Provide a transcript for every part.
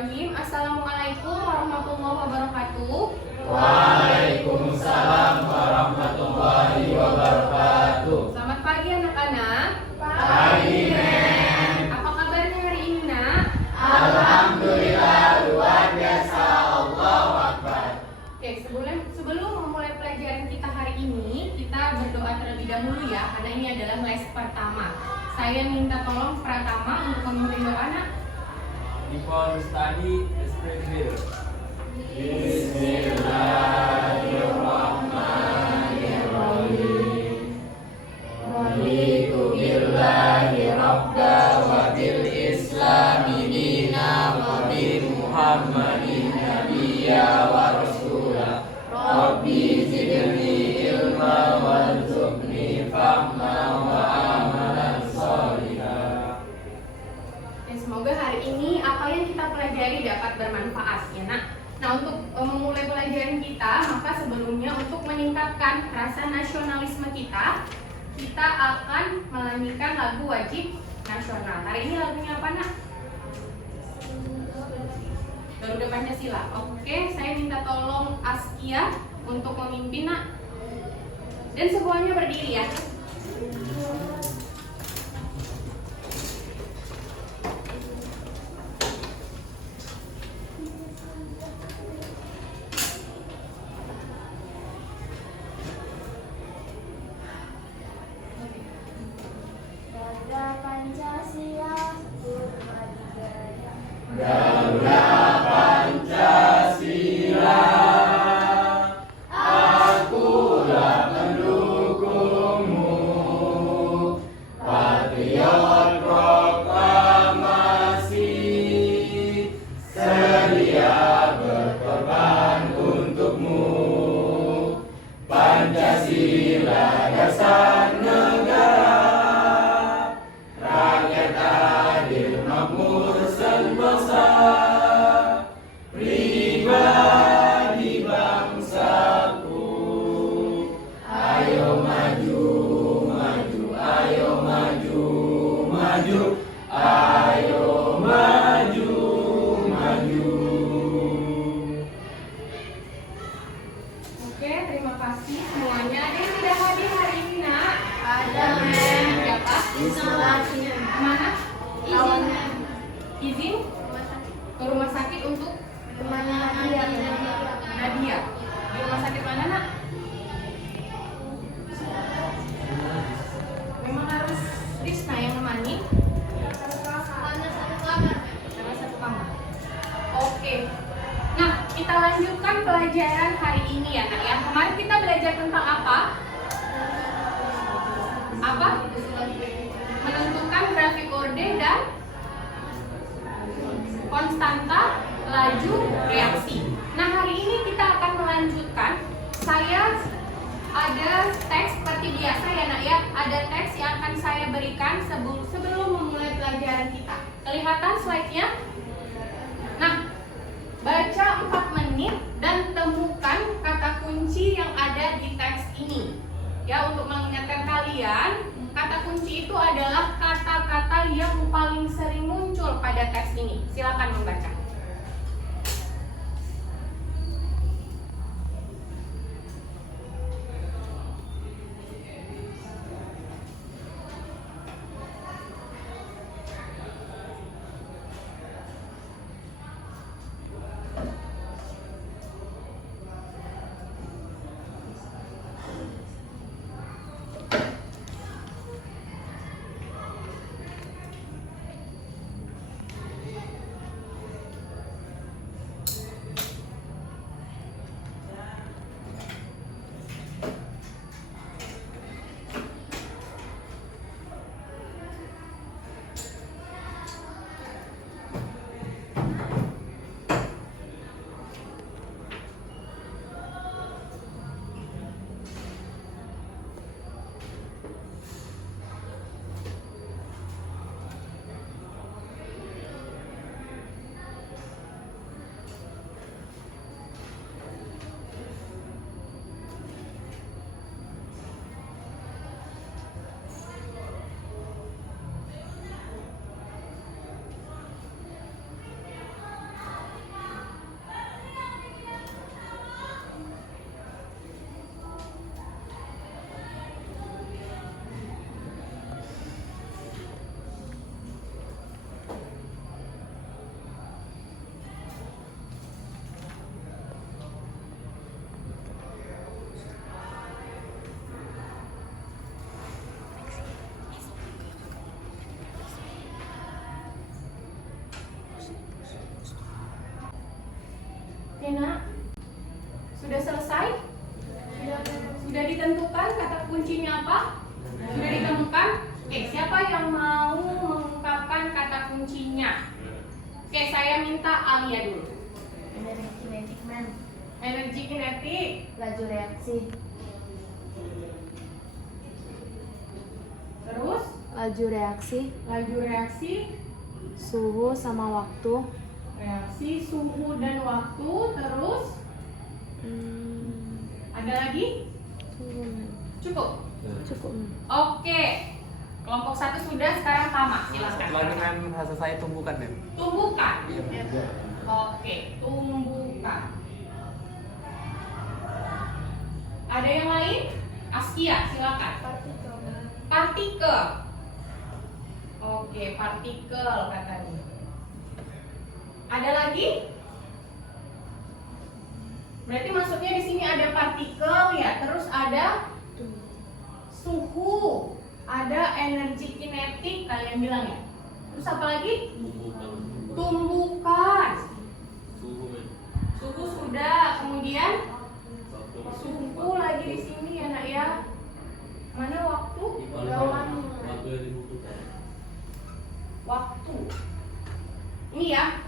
Assalamualaikum warahmatullahi wabarakatuh. Waalaikumsalam warahmatullahi wabarakatuh. Selamat pagi anak-anak. Pagi, Nen. Apa kabarnya hari ini, Nak? Alhamdulillah, luar biasa. Allahu Akbar. Oke, sebelum memulai pelajaran kita hari ini, kita berdoa terlebih dahulu ya, karena ini adalah les pertama. Saya minta tolong Pratama untuk memimpin doa, Nak. Before we study, let's pray together. Bismillahirrahmanirrahim. Raditu billahi rabba wa bil islami dina wa bi Muhammadin nabiyya wa rasula. Rabbi zidni ilma warzuqni fahma wa amalan sholiha. Semoga hari ini apa yang kita pelajari dapat bermanfaat ya, Nak. Nah, untuk memulai pelajaran kita, maka sebelumnya untuk meningkatkan rasa nasionalisme kita akan menyanyikan lagu wajib nasional. Hari ini lagunya apa, Nak? Garuda Pancasila. Oke, saya minta tolong Askia untuk memimpin, Nak. Dan semuanya berdiri ya. Garuda Pancasila, akulah pendukungmu, patriot proklamasi, sedia berkorban untukmu. Pancasila dasar negara, rakyat adil makmur sentosa, pribadi bangsaku. Ayo maju, maju, ayo maju, maju, ayo maju, maju. Oke, terima kasih semuanya. Ada yang tidak hadir hari ini, Nak? Ada, Men. Siapa? Mana? Izin ke rumah sakit untuk Nadia. Di rumah sakit mana, Nak? Memang harus Rizna yang nemani? Sama satu kamar. Oke. Nah, kita lanjutkan pelajaran hari ini ya, Nak ya. Kemarin kita belajar tentang apa? Apa? Menentukan grafik orde dan konstanta laju reaksi. Nah, hari ini kita akan melanjutkan. Saya ada teks seperti biasa ya, Nak ya. Ada teks yang akan saya berikan sebelum memulai pelajaran kita. Kelihatan slide-nya? Nah, baca 4 menit dan temukan kata kunci yang ada di teks ini. Ya, untuk mengingatkan kalian, kata kunci itu adalah kata-kata yang paling sering muncul pada teks ini. Silakan membaca. minta Alia dulu. Energi kinetik, Mem. Energi kinetik, Laju reaksi. terus Laju reaksi. laju reaksi, Suhu sama waktu. reaksi, suhu dan waktu, terus ada lagi? Suhu, Mem. Cukup. Cukup, Mem. Oke. Kelompok 1 sudah, sekarang Tama, Satu lagi silakan. mem, rasa saya tumbukan mem. Tumbukan. Iya. Oke, tumbukan. Ada yang lain? Askia, silakan. Partikel. Partikel. Oke, partikel katanya. Ada lagi? Berarti maksudnya di sini ada partikel ya, terus ada suhu, ada energi kinetik kalian bilang ya. Terus apa lagi? Tumbukan. Suhu sudah, kemudian suhu lagi di sini ya nak ya. Mana waktu? Waktu. Ini ya.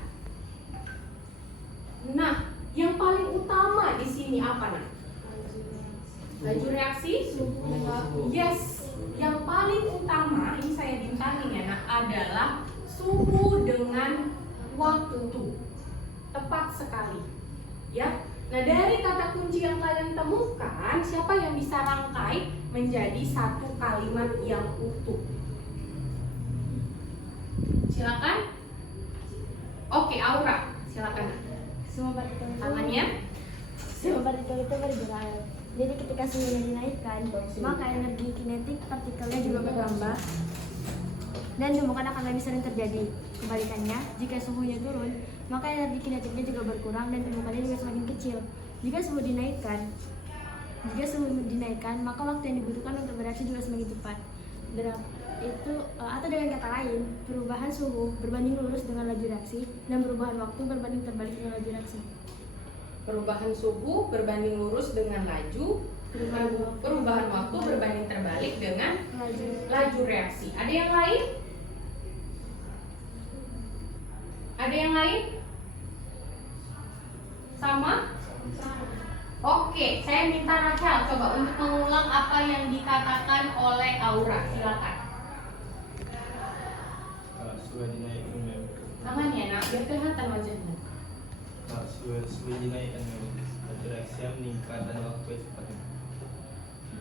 Nah, yang paling utama di sini apa nak? Laju reaksi, yes. Yang paling utama ini saya bintangin ya nak adalah suhu dengan waktu. Tepat sekali. Ya. Nah, dari kata kunci yang kalian temukan, siapa yang bisa rangkai menjadi satu kalimat yang utuh? Silakan. Oke, Aura, silakan. Semua partikel itu Tangannya. Semua partikel itu bergerak. Jadi ketika suhunya dinaikkan, maka energi kinetik partikelnya juga bertambah dan tumbukan akan lebih sering terjadi. Kebalikannya, jika suhunya turun, maka energi kinetiknya juga berkurang dan tumbukannya juga semakin kecil. Jika suhu dinaikkan, maka waktu yang dibutuhkan untuk bereaksi juga semakin cepat. Atau dengan kata lain, perubahan suhu berbanding lurus dengan laju reaksi dan perubahan waktu berbanding terbalik dengan laju reaksi. Perubahan suhu berbanding lurus dengan laju, perubahan waktu berbanding terbalik dengan laju reaksi. Ada yang lain? Ada yang lain? Sama? Oke, saya minta Rachel coba untuk mengulang apa yang dikatakan oleh Aura. Silakan. Sudah dinaikkan mem. Tangannya nak, biar kelihatan wajahnya. Sudah dinaikkan mem. Laju reaksi meningkat dan waktu cepat.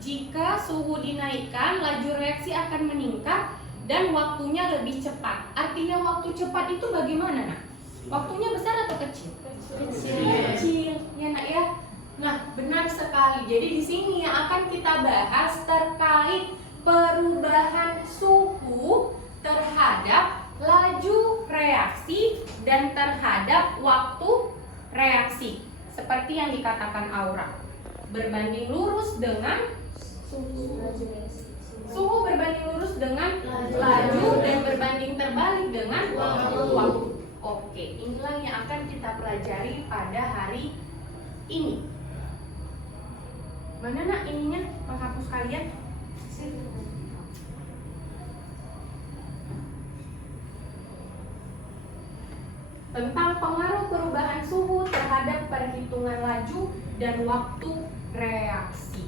Jika suhu dinaikkan, laju reaksi akan meningkat dan waktunya lebih cepat. Artinya waktu cepat itu bagaimana nak? Waktunya besar atau kecil? Kecil, ya nak ya. Nah, benar sekali. Jadi di sini yang akan kita bahas terkait perubahan suhu terhadap laju reaksi dan terhadap waktu reaksi. Seperti yang dikatakan Aura. Berbanding lurus dengan suhu berbanding lurus dengan laju dan berbanding terbalik dengan waktu. Oke, inilah yang akan kita pelajari pada hari ini. Mana nak ininya, penghapus kalian? Tentang pengaruh perubahan suhu terhadap perhitungan laju dan waktu reaksi.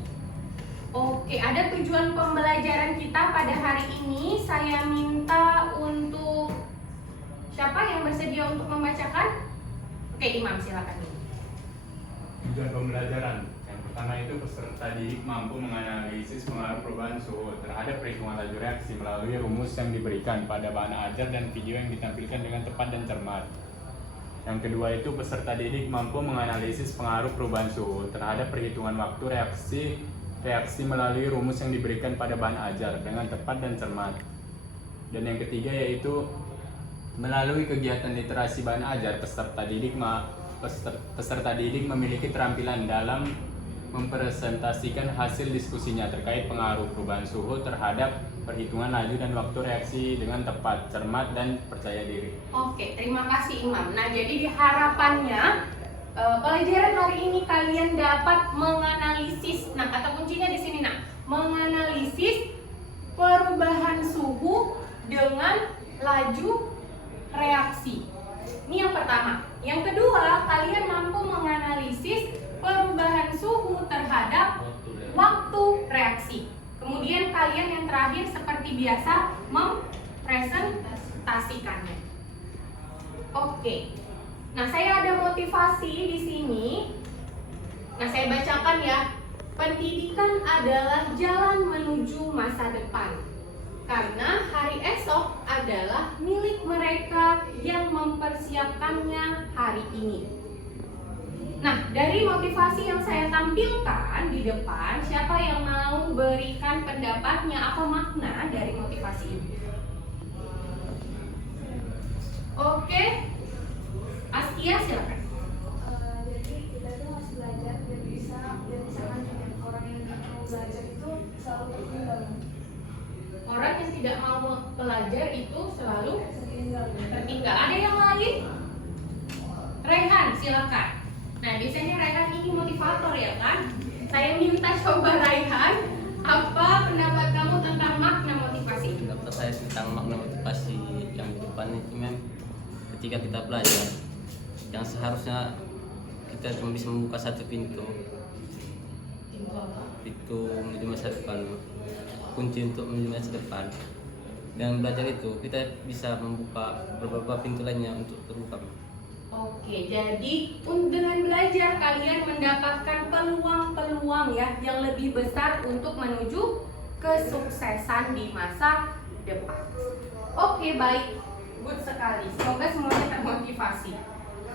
Oke, ada tujuan pembelajaran kita pada hari ini. Saya minta untuk siapa yang bersedia untuk membacakan? Oke, Imam silakan. Tujuan pembelajaran yang pertama itu peserta didik mampu menganalisis pengaruh perubahan suhu terhadap perhitungan laju reaksi melalui rumus yang diberikan pada bahan ajar dan video yang ditampilkan dengan tepat dan cermat. Yang kedua itu peserta didik mampu menganalisis pengaruh perubahan suhu terhadap perhitungan waktu reaksi melalui rumus yang diberikan pada bahan ajar dengan tepat dan cermat. Dan yang ketiga yaitu melalui kegiatan literasi bahan ajar peserta didik memiliki keterampilan dalam mempresentasikan hasil diskusinya terkait pengaruh perubahan suhu terhadap perhitungan laju dan waktu reaksi dengan tepat, cermat, dan percaya diri. Oke, terima kasih Imam. Nah, jadi harapannya pelajaran hari ini kalian dapat menganalisis. Nah, kata kuncinya di sini nak, menganalisis perubahan suhu dengan laju reaksi. Ini yang pertama. Yang kedua, kalian mampu menganalisis perubahan suhu terhadap waktu reaksi. Kemudian kalian yang terakhir seperti biasa mempresentasikannya. Oke. Nah, saya ada motivasi di sini. Nah, saya bacakan ya. Pendidikan adalah jalan menuju masa depan. Karena hari esok adalah milik mereka yang mempersiapkannya hari ini. Nah, dari motivasi yang saya tampilkan di depan, siapa yang mau berikan pendapatnya apa makna dari motivasi ini? Oke, Askia silakan. Jadi kita tuh harus belajar biar misalkan orang yang tidak mau belajar itu selalu tertinggal. Orang yang tidak mau belajar itu selalu Tertinggal. tertinggal. Ada yang lain? Rehan, silakan. Nah, biasanya Rehan ini motivator ya kan? Saya minta coba Rehan, apa pendapat kamu tentang makna motivasi? Pendapat saya tentang makna motivasi yang di depan itu memang ketika kita belajar, yang seharusnya kita cuma bisa membuka satu pintu menuju masa depan, kunci untuk menuju masa depan. Dengan belajar itu kita bisa membuka beberapa pintu lainnya untuk terbuka. Oke, jadi dengan belajar kalian mendapatkan peluang-peluang ya yang lebih besar untuk menuju kesuksesan di masa depan. Oke, baik. Good sekali. Semoga semuanya termotivasi.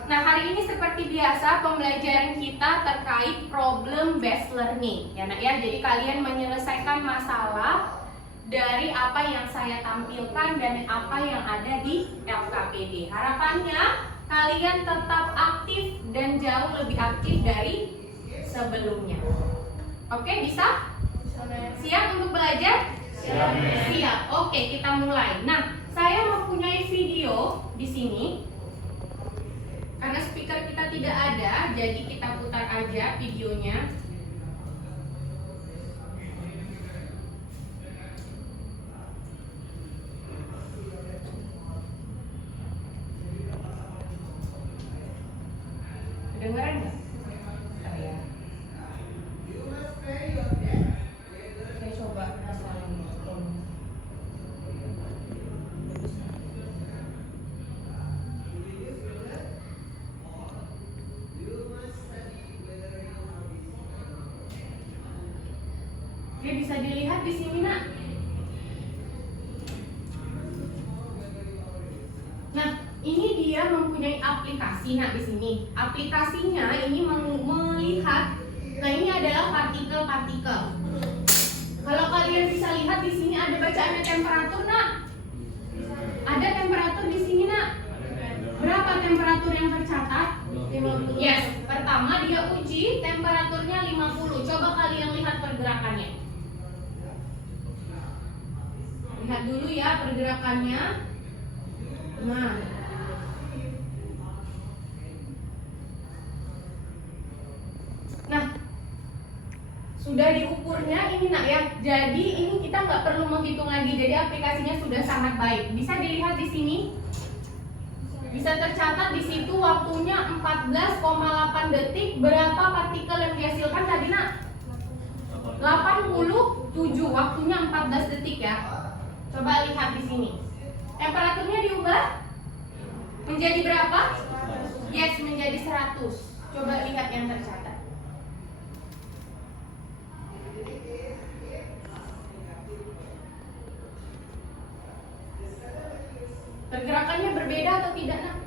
Nah, hari ini seperti biasa pembelajaran kita terkait problem based learning ya Nak ya. Jadi kalian menyelesaikan masalah dari apa yang saya tampilkan dan apa yang ada di LKPD. Harapannya kalian tetap aktif dan jauh lebih aktif dari sebelumnya. Oke, bisa? Siap untuk belajar? Siap. Siap. Oke, kita mulai. Nah, saya mempunyai video di sini. Karena speaker kita tidak ada, jadi kita putar aja videonya. Kedengeran nggak? Saya coba pasang. Oke, bisa dilihat di sini Nak. Nah, ini dia mempunyai aplikasi Nak di sini. Aplikasinya ini melihat, nah ini adalah partikel-partikel. Kalau kalian bisa lihat di sini ada bacaannya temperatur Nak. Ada temperatur di sini Nak. Berapa temperatur yang tercatat? 50. Yes, pertama dia uji temperaturnya 50. Coba kalian lihat pergerakannya. Lihat dulu ya pergerakannya. Nah, sudah diukurnya ini Nak ya. Jadi ini kita nggak perlu menghitung lagi. Jadi aplikasinya sudah sangat baik. Bisa dilihat di sini. Bisa tercatat di situ waktunya 14,8 detik. Berapa partikel yang dihasilkan tadi Nak? 87. Waktunya 14 detik ya. Coba lihat di sini. Temperaturnya diubah menjadi berapa? Yes, menjadi 100. Coba lihat yang tercatat. Pergerakannya berbeda atau tidak Nak?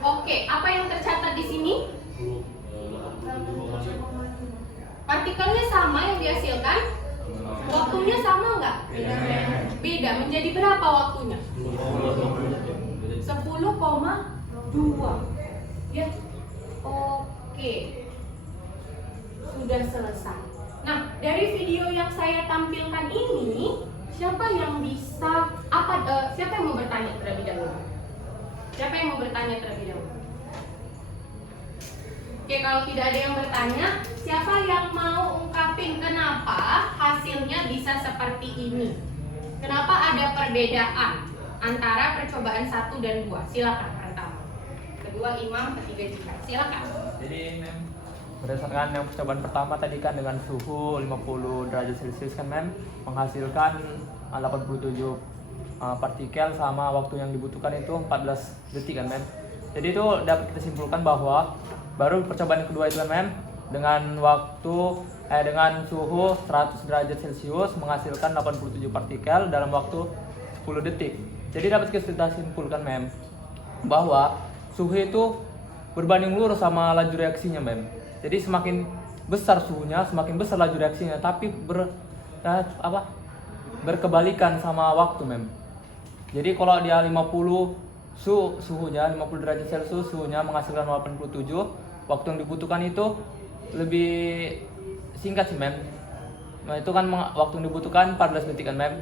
Oke, apa yang tercatat di sini? Partikelnya sama yang dihasilkan? Waktunya sama nggak? Beda. Menjadi berapa waktunya? 10,2. Ya. Oke. Sudah selesai. Nah, dari video yang saya tampilkan ini, siapa yang bisa siapa yang mau bertanya terlebih dahulu? Siapa yang mau bertanya terlebih dahulu? Oke, kalau tidak ada yang bertanya, Siapa yang mau ungkapin kenapa hasilnya bisa seperti ini? Kenapa ada perbedaan antara percobaan 1 dan 2? Silakan pertama. Kedua Imam, ketiga Jika. Silakan. Jadi mem, berdasarkan yang percobaan pertama tadi kan dengan suhu 50 derajat Celcius kan mem menghasilkan 87 partikel sama waktu yang dibutuhkan itu 14 detik kan mem. Jadi itu dapat kita simpulkan bahwa baru percobaan kedua itu kan mem dengan dengan suhu 100 derajat Celcius menghasilkan 87 partikel dalam waktu 10 detik. Jadi dapat kita simpulkan mem bahwa suhu itu berbanding lurus sama laju reaksinya mem. Jadi semakin besar suhunya, semakin besar laju reaksinya, tapi berkebalikan sama waktu mem. Jadi kalau dia 50 suhunya 50 derajat Celcius, suhunya menghasilkan 87, waktu yang dibutuhkan itu lebih singkat sih mem. Nah itu kan waktu yang dibutuhkan 14 detik kan mem.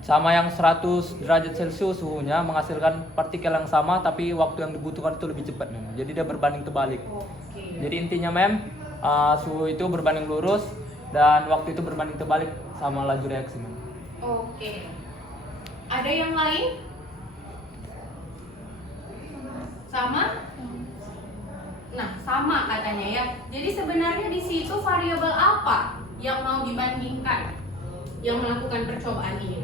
Sama yang 100 derajat Celcius suhunya menghasilkan partikel yang sama, tapi waktu yang dibutuhkan itu lebih cepat mem. Jadi dia berbanding terbalik. Jadi intinya mem, suhu itu berbanding lurus dan waktu itu berbanding terbalik sama laju reaksi mem. Oke. Ada yang lain? Sama? Nah, sama katanya ya. Jadi sebenarnya di situ variabel apa yang mau dibandingkan yang melakukan percobaan ini?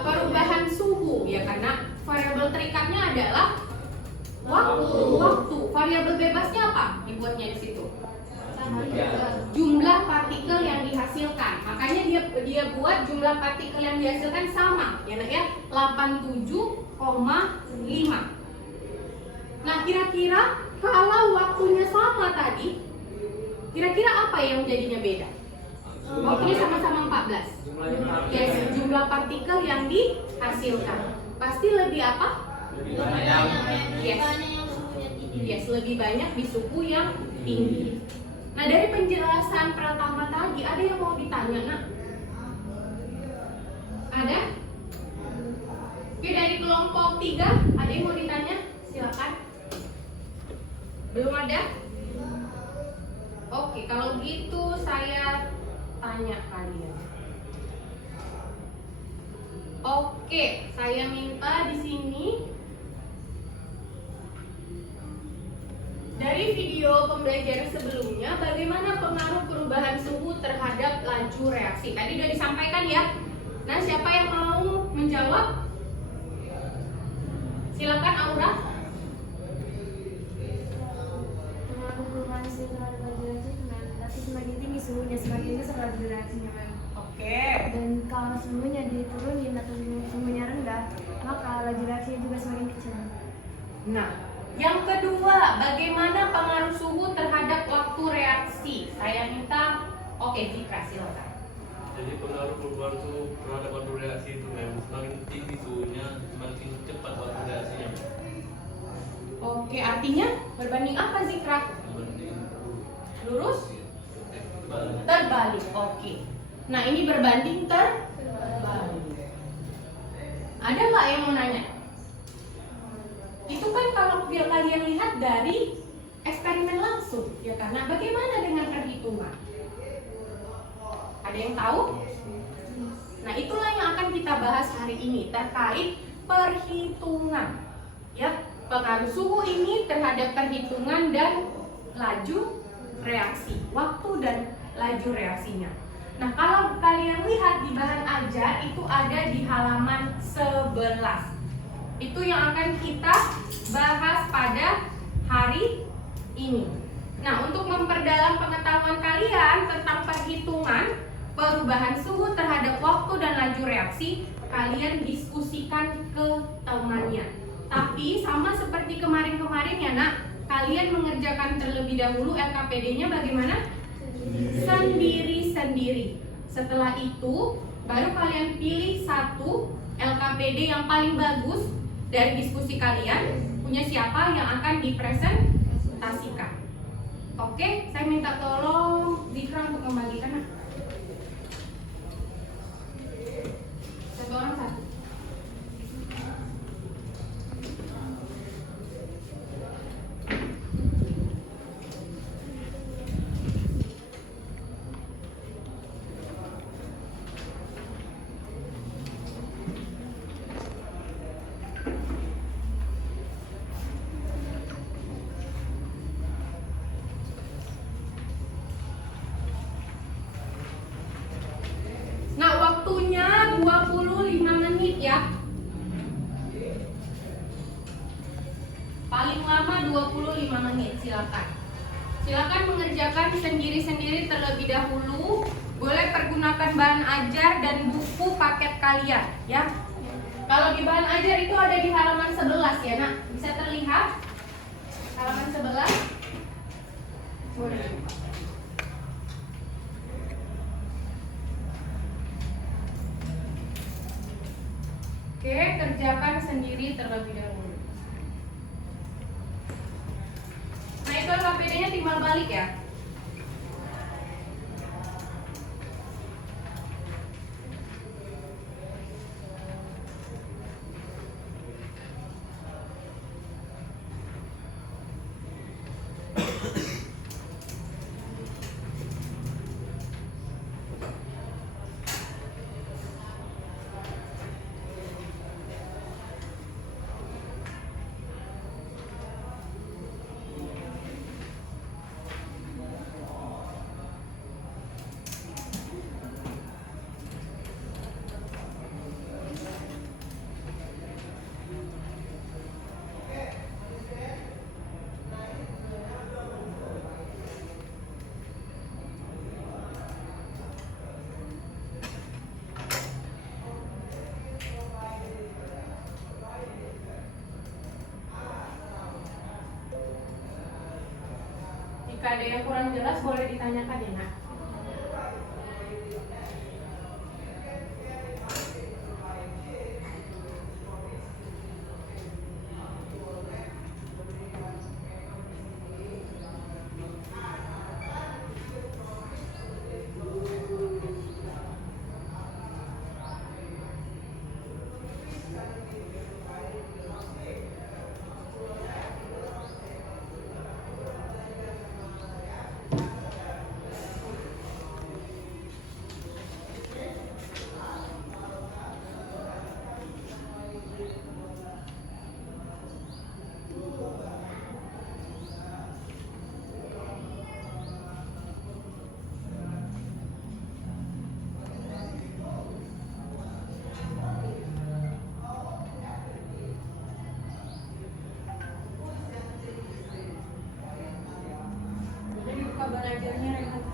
Perubahan suhu ya, karena variabel terikatnya adalah waktu. Variabel bebasnya apa? Dibuatnya di situ. Jumlah partikel yang dihasilkan. Makanya dia buat jumlah partikel yang dihasilkan sama ya nak ya, 87,5. Nah, kira-kira kalau waktunya sama tadi, kira-kira apa yang jadinya beda? Waktunya sama-sama 14. Yes, jumlah partikel yang dihasilkan pasti lebih apa? Yes, lebih banyak di suhu yang tinggi. Nah, dari penjelasan pertama tadi, ada yang mau ditanya, nak? Ada? Oke, dari kelompok 3, ada yang mau ditanya? Silakan. Belum ada? Oke, kalau gitu saya tanya kalian. Oke, saya minta di sini dari video pembelajaran sebelumnya bagaimana pengaruh perubahan suhu terhadap laju reaksi. Tadi sudah disampaikan ya. Nah, siapa yang mau menjawab? Silakan Aura. Perubahan suhu terhadap laju reaksi tapi semakin tinggi suhunya semakin besar laju reaksinya mem. Oke. Dan kalau suhunya diturunin atau suhunya rendah, maka laju reaksinya juga semakin kecil. Nah, yang kedua, bagaimana pengaruh suhu terhadap waktu reaksi? Saya minta, oke, Jika silakan. Jadi pengaruh perubahan suhu terhadap waktu reaksi itu memang semakin tinggi suhunya semakin cepat waktu reaksinya. Oke, artinya berbanding apa Zikra? Lurus? Terbalik. Oke. Nah, ini berbanding terbalik. Ada nggak yang mau nanya? Itu kan kalau kalian lihat dari eksperimen langsung, ya karena bagaimana dengan perhitungan? Ada yang tahu? Nah, itulah yang akan kita bahas hari ini terkait perhitungan. Ya, pengaruh suhu ini terhadap perhitungan dan laju reaksi, waktu dan laju reaksinya. Nah, kalau kalian lihat di bahan ajar itu ada di halaman 11. Itu yang akan kita bahas pada hari ini. Nah, untuk memperdalam pengetahuan kalian tentang perhitungan perubahan suhu terhadap waktu dan laju reaksi, kalian diskusikan ke temannya. Tapi sama seperti kemarin-kemarin ya nak, kalian mengerjakan terlebih dahulu LKPD-nya bagaimana? Sendiri-sendiri. Setelah itu, baru kalian pilih satu LKPD yang paling bagus dari diskusi kalian, punya siapa yang akan dipresentasikan. Oke, saya minta tolong Zikra untuk membagikan. Satu orang satu. silakan. Silakan mengerjakan sendiri-sendiri terlebih dahulu. Boleh pergunakan bahan ajar dan buku paket kalian, ya. Kalau di bahan ajar itu ada di halaman 11 ya, Nak. Bisa terlihat? Halaman 11. Boleh. Oke, kerjakan sendiri terlebih dahulu. Nah, itu LKPD-nya timbal balik ya. Jika ada yang kurang jelas boleh ditanyakan ya, Nak. Jadi buka belajarnya Renat.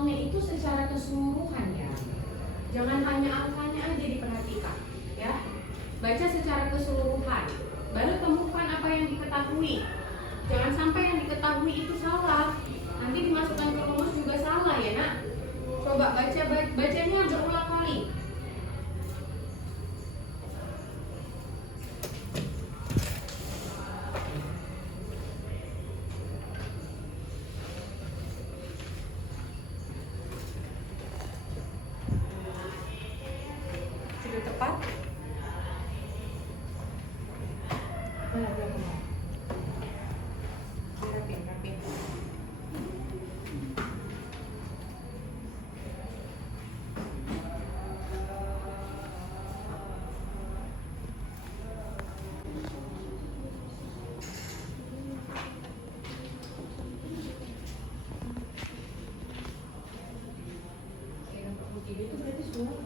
soalnya itu secara keseluruhan ya. Jangan hanya angkanya aja diperhatikan, ya. Baca secara keseluruhan, baru temukan apa yang diketahui. Jangan sampai yang diketahui itu salah, nanti dimasukkan ke rumus juga salah ya nak. Coba bacanya berulang kali. Sudah tepat? Belum. Rapin. Itu berarti semua.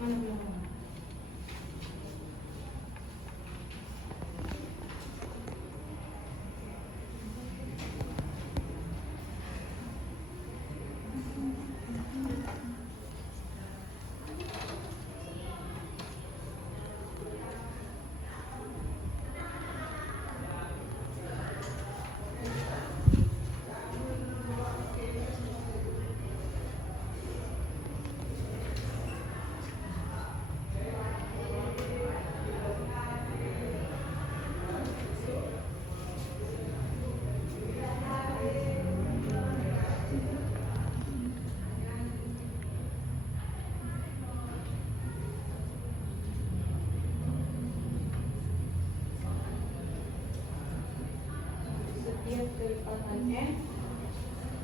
Mana belum? Setiap kelipatannya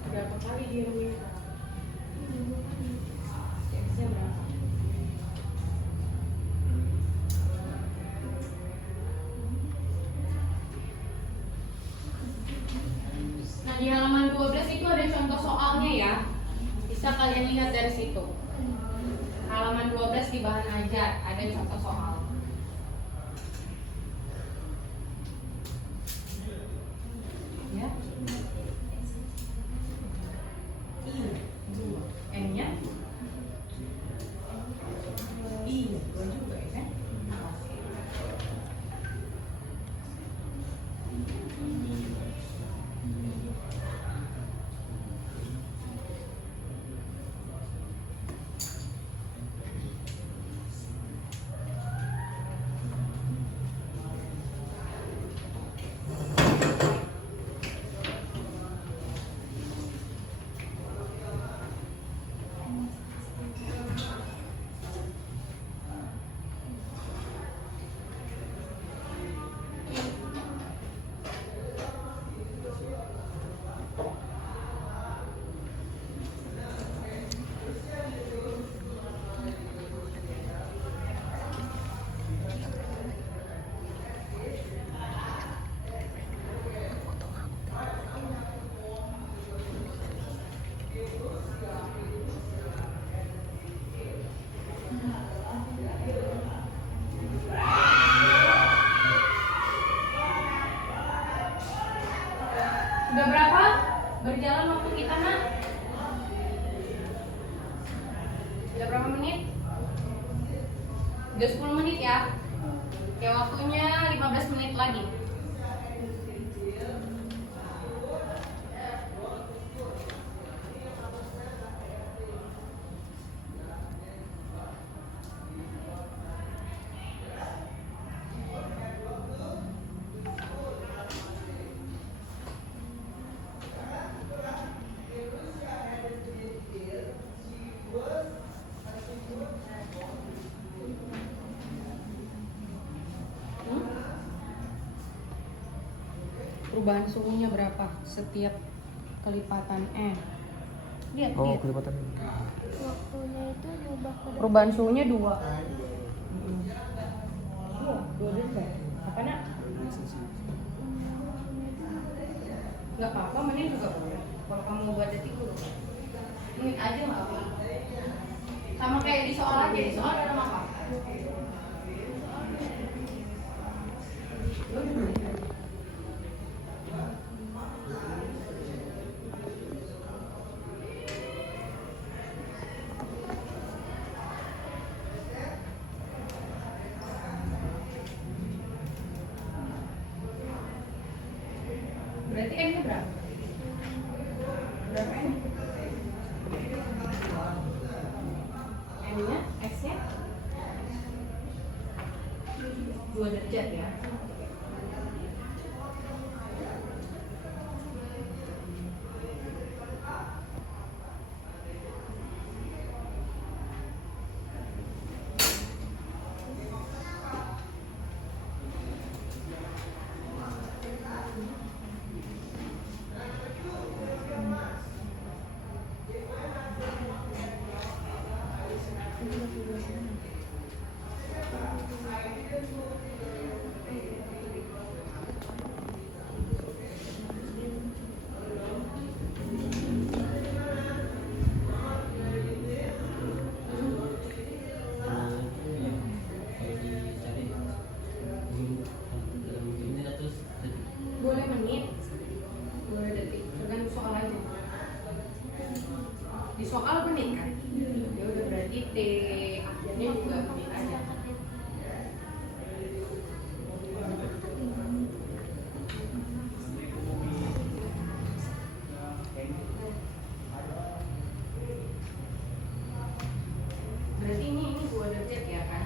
berapa kali dirumuskan? X-nya berapa? Nah, di halaman 12 itu ada contoh soalnya ya. Bisa kalian lihat dari situ. Halaman 12 di bahan ajar ada contoh soal. Ya. N-nya I, dua juga ya kan? Sudah berapa berjalan waktu kita nak? Sudah berapa menit? Udah 10 menit ya. Oke, waktunya 15 menit lagi. Perubahan suhunya berapa setiap kelipatan N? Lihat, lihat. Kelipatan. Waktunya itu berubah ke Perubahan suhunya 2. 2 derajat. Apa nak? Nggak apa-apa, menit juga boleh. Kalau kamu buat detik dulu, menit aja nggak apa. Sama kayak di soal aja, di soal ada apa? Berarti N-nya berapa? Berapa N? N-nya, X-nya 2 derajat ya. Boleh menit, boleh detik, tergantung soal aja. Di soal menit kan? Ya udah berarti T akhirnya juga menit aja. Berarti ini 2 derajat ya kan?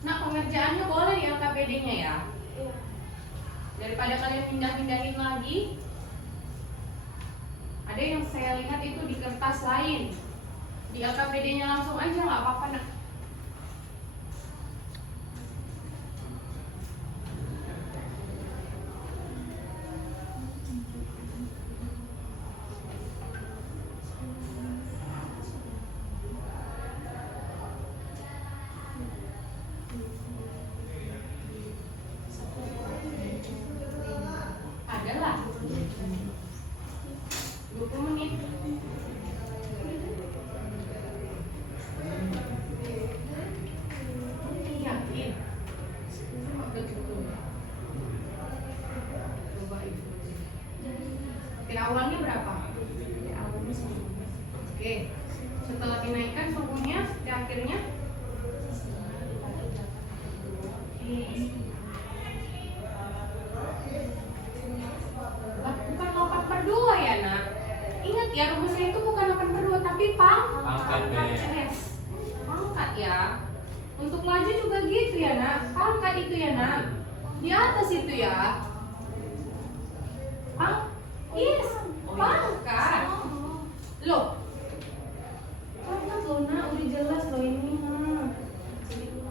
Nah, pengerjaannya boleh di LKPD-nya ya. Daripada kalian pindah-pindahin lagi. Ada yang saya lihat itu di kertas lain. Di LKPD-nya langsung aja, nggak apa-apa nak. Adalah 20 menit. Yakin? Coba itu. Kira awalnya berapa? Oke. Setelah dinaikkan suhunya, di akhirnya bukan 8/2 ya nak. Ingat ya, rumusnya itu bukan 8/2 tapi pangkat S. Pangkat ya. Untuk maju juga gitu ya nak. Pangkat itu ya nak. Di atas itu ya. Yes, pangkat. Loh. Pangkat loh nak, udah jelas loh ini.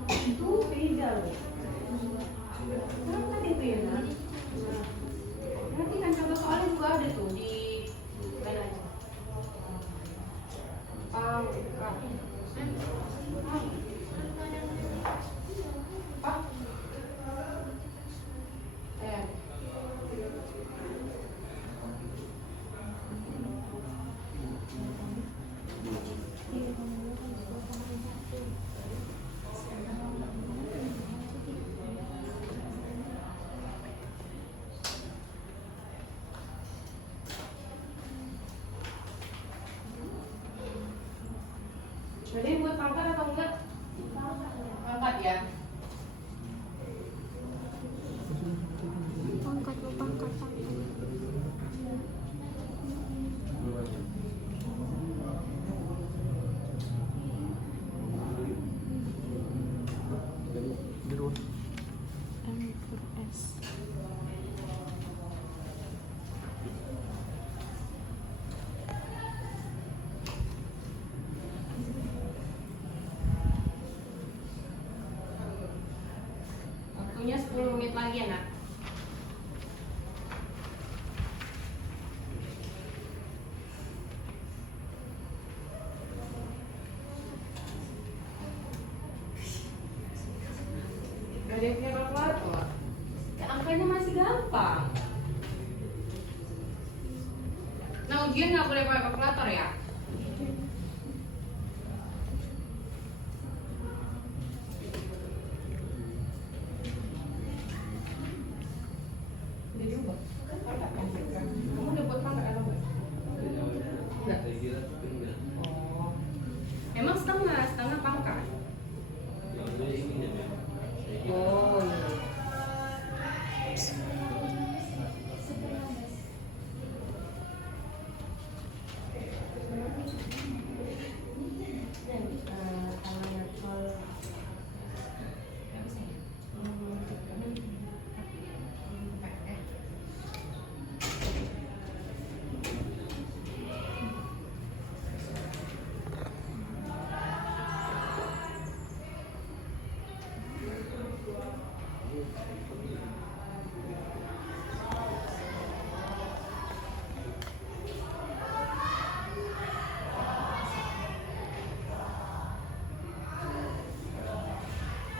Itu beda loh. Pangkat itu ya nak. Nanti kan contoh soalnya juga ada tuh di mana aja. Jadi buat pangkat atau enggak? Pangkat ya. Pangkat. Waktunya 10 menit lagi ya nak. Gak ada yang punya kalkulator. Ya, angkanya masih gampang. Nah ujian nggak boleh pakai kalkulator ya. Jadi ubah. Kamu udah buat pangkat atau enggak? Enggak. Oh.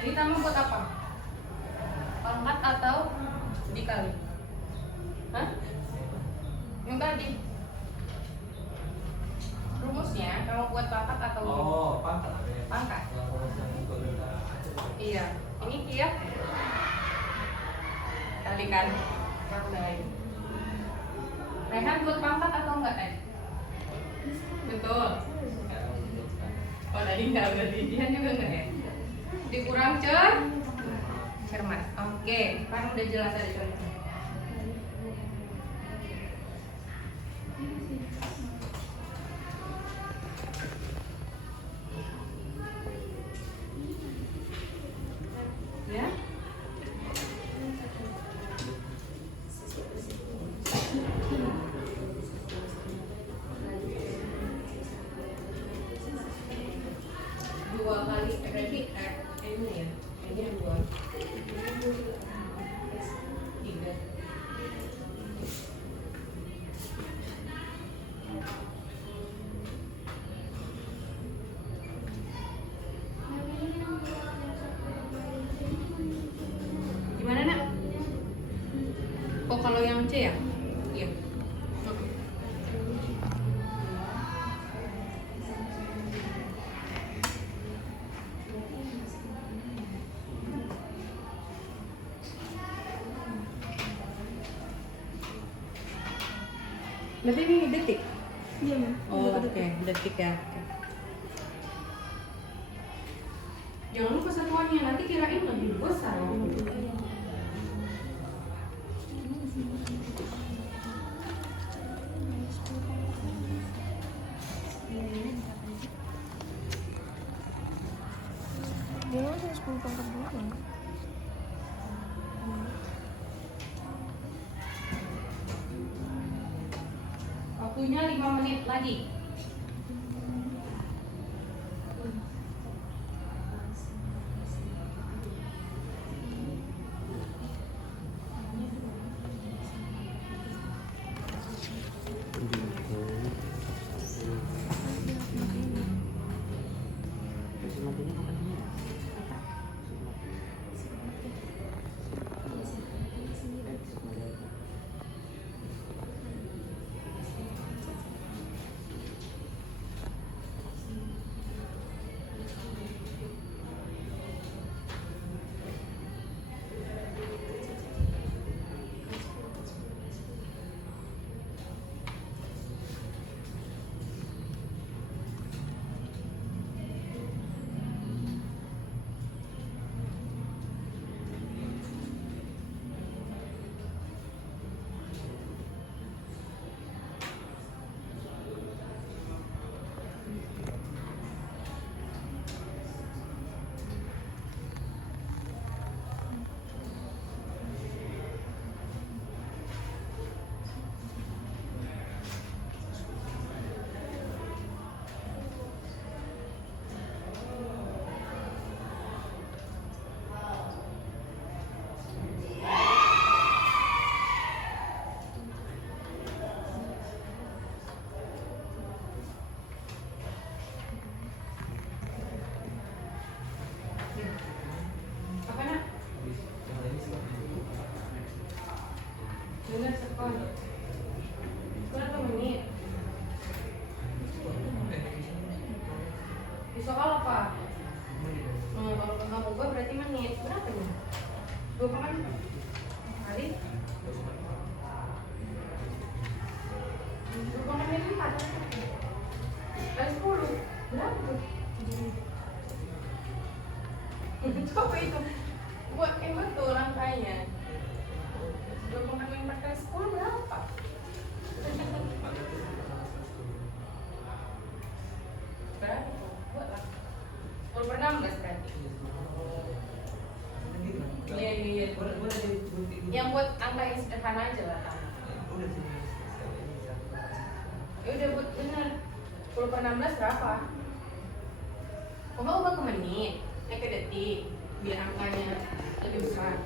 Ditambah buat apa? Pangkat atau dikali? Hah? Yang tadi. Rumusnya kamu buat pangkat atau pangkat ada ya. pangkat? Yang rumus yang itu ada. Iya. Ini kia kalikan yang lain. Rehan buat pangkat atau enggak, Betul. Oh tadi enggak, berarti dia juga enggak ya? Dikurang cermat. Oke, kan udah jelas ada contohnya. Ya. Dua kali berarti ini ya, ini dua, tiga. Gimana nak? Oh kalau yang C ya? Iya. Berarti ini detik? Iya, Mem. Oh oke, detik ya. Oke. Jangan lupa satuannya, nanti kirain lebih besar. Dia ada 10 pangkat dulu. Waktunya 5 menit lagi. Apa nak? Dengar sekolah. Berapa menit? Di sekolah apa? Kalau kamu gua berarti menit berapa nih? 2 kali? 2,4 kali 10 berapa tuh? Coba itu buat betul angkanya. 2,4 kali 10 berapa? Berapa? Buatlah 10/16 berarti. Iya. Yang buat angka yang sederhana aja lah. Ya udah buat bener. 10/16 berapa? Kok nggak ubah ke menit? Ke detik biar angkanya lebih besar.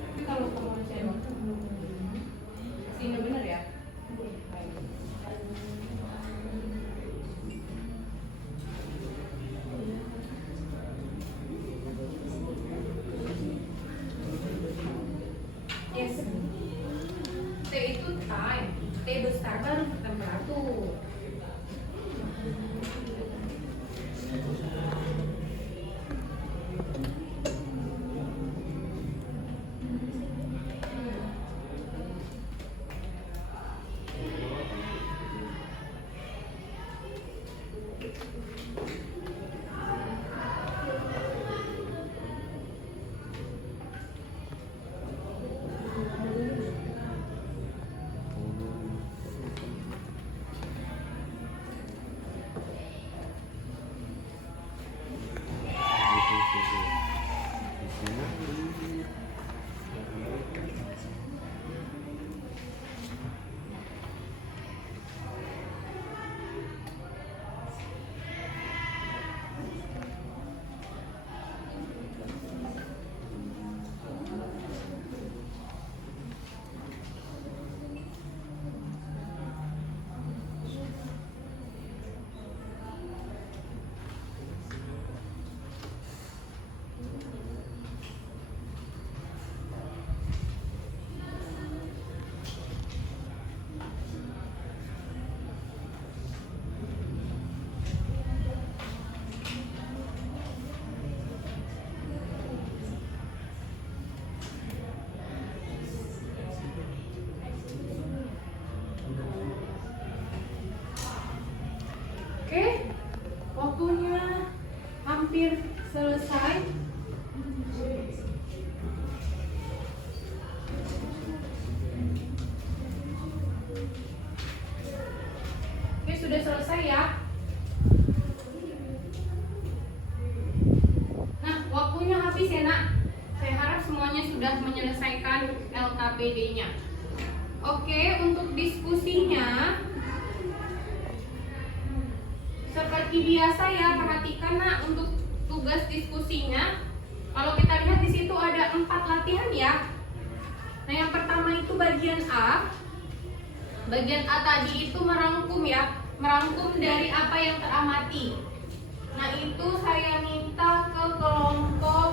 Tapi kalau waktunya hampir selesai. Oke, sudah selesai ya. Nah, waktunya habis ya nak. Saya harap semuanya sudah menyelesaikan LKPD-nya. Oke, untuk diskusinya seperti biasa ya, perhatikan nak untuk tugas diskusinya. Kalau kita lihat di situ ada 4 latihan ya. Nah, yang pertama itu bagian A. Bagian A tadi itu merangkum ya, merangkum dari apa yang teramati. Nah, itu saya minta ke kelompok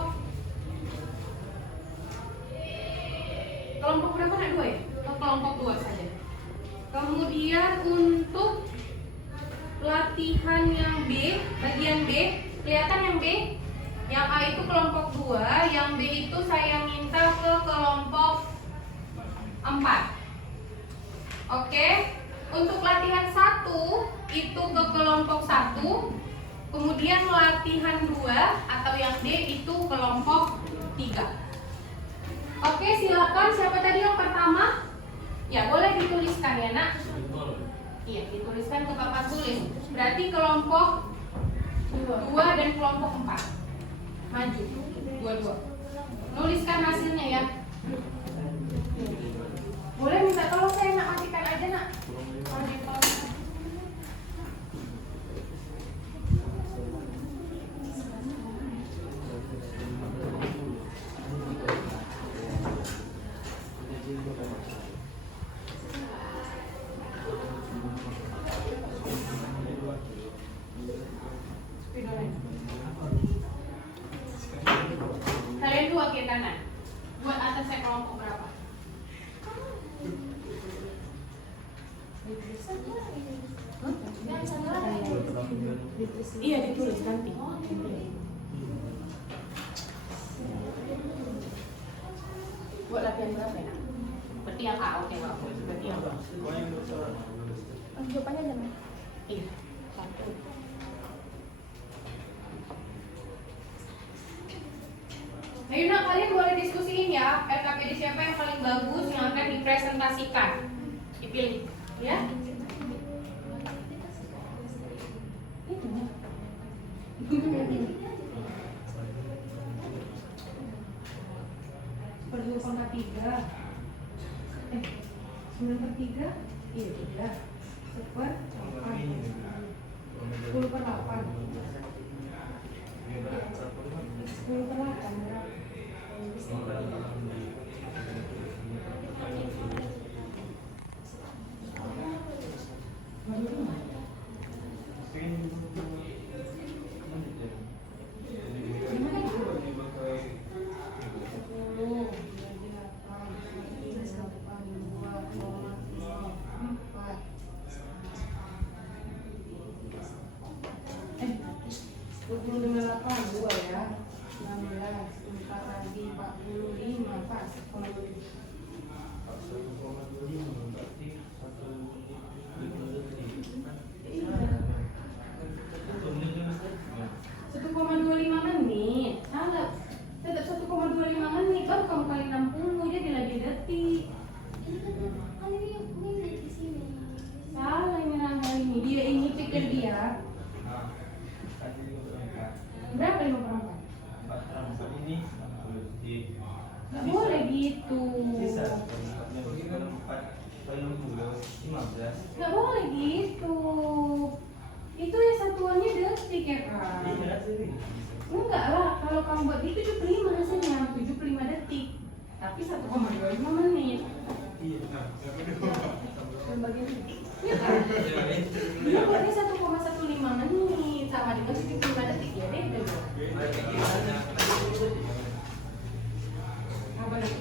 berapa nak? 2 ya? Ke kelompok 2 saja. Kemudian untuk latihan yang B, bagian B, kelihatan yang B? Yang A itu kelompok 2, yang B itu saya minta ke kelompok 4. Oke, untuk latihan 1 itu ke kelompok 1, kemudian latihan 2 atau yang D itu kelompok 3. Oke, silakan, siapa tadi yang pertama? Ya, boleh dituliskan ya nak. Iya, dituliskan ke papan tulis. Berarti kelompok 2 dan kelompok 4. Maju, 2-2. Nuliskan hasilnya ya. Boleh minta tolong saya nak, matikan aja nak. Kalian 2 kiri kanan. Buat atasnya kelompok berapa? Iya, ditulis nanti. Buat latihan berapa ya? Berarti yang A, oke Pak. Berarti yang A. Jawabannya aja, Mas. Iya. 1. Ayo nak, kalian boleh diskusiin ya LKPD siapa yang paling bagus yang akan dipresentasikan. Dipilih, ya. Seperti 9/3. 9/3? Iya, 3. 10/8. 10/8. Berapa 5/4? Nggak boleh gitu. Nggak boleh gitu. Itu ya satuannya detik ya Kak? Enggak lah, kalau kamu buat itu 75 hasilnya, 75 detik. Tapi 1,25 menit. Bagian ini. Iya kan? Dia buatnya 1,15 menit sama dengan 75 detik ya deh. Apa nih?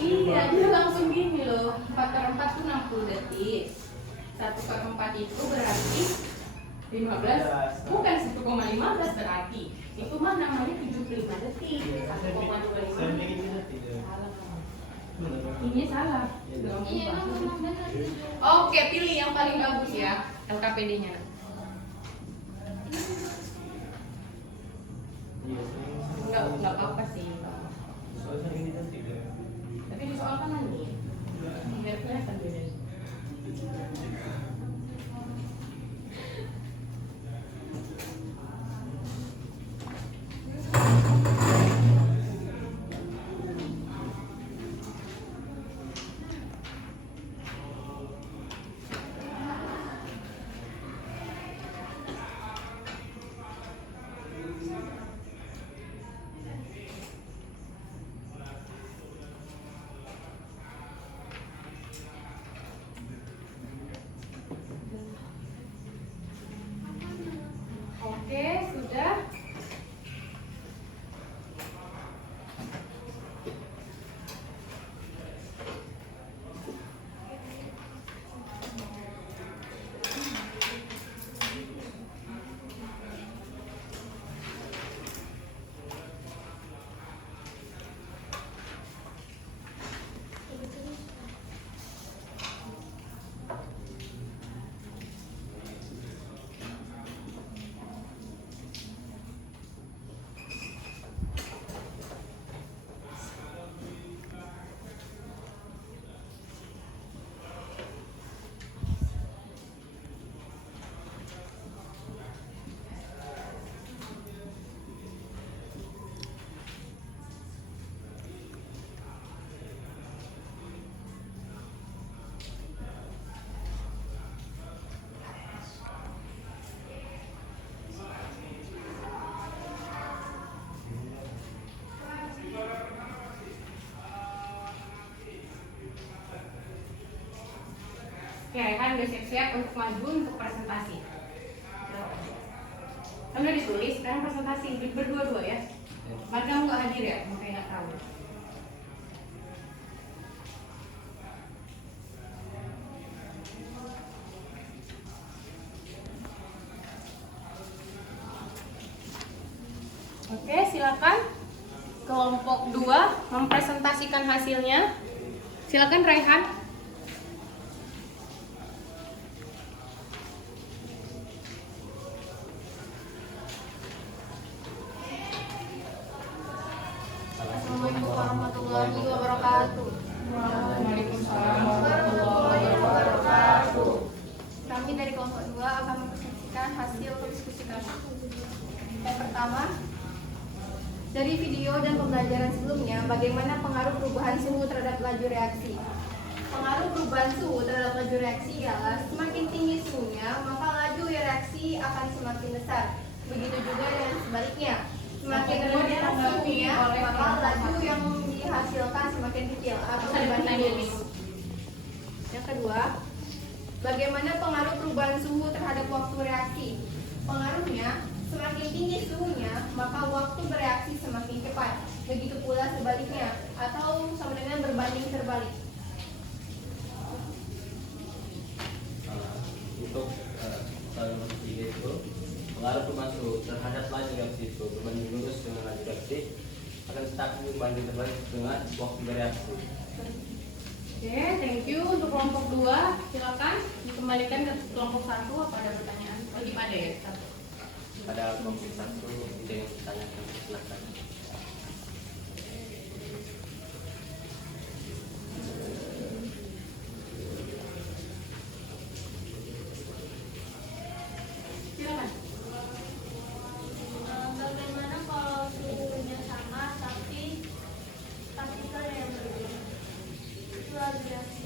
Iya, dia langsung gini loh. 4/4 itu 60 detik. 1/4 itu berarti 15, bukan 1,15 berarti. Itu mah namanya 75 detik. 1,25 menit. Ini salah. Oke, pilih yang paling bagus ya LKPD-nya. Oke, Rehan udah siap-siap untuk maju untuk presentasi. Kan udah ditulis, sekarang presentasi berdua-dua ya. Maka kamu nggak hadir ya, makanya nggak tahu. Oke, silakan kelompok 2 mempresentasikan hasilnya. Silakan Rehan. Assalamualaikum warahmatullahi wabarakatuh. Waalaikumsalam warahmatullahi wabarakatuh. Kami dari kelompok 2 akan mempresentasikan hasil diskusi kami. Yang pertama, dari video dan pembelajaran sebelumnya, bagaimana pengaruh perubahan suhu terhadap laju reaksi? Pengaruh perubahan suhu terhadap laju reaksi ialah semakin tinggi suhunya, maka laju reaksi akan semakin besar. Begitu juga dengan sebaliknya. Semakin rendah suhunya, maka laju yang dihasilkan semakin kecil atau berbanding lurus. Yang kedua, bagaimana pengaruh perubahan suhu terhadap waktu reaksi? Pengaruhnya, semakin tinggi suhunya, maka waktu bereaksi semakin cepat. Begitu pula sebaliknya, atau sama dengan berbanding terbalik. Untuk soal nomor 3 itu, pengaruh perubahan suhu terhadap laju reaksi itu berbanding lurus dengan laju reaksi akan tetap berbanding terbalik dengan waktu bereaksi. Oke, thank you untuk kelompok 2. Silakan dikembalikan ke kelompok 1. Apa ada pertanyaan? Oh, gimana ya? Satu. Pada kelompok 1 itu yang ditanyakan, silakan. Silakan. Bagaimana kalau suhunya sama tapi partikel yang berbeda? Itu laju reaksi.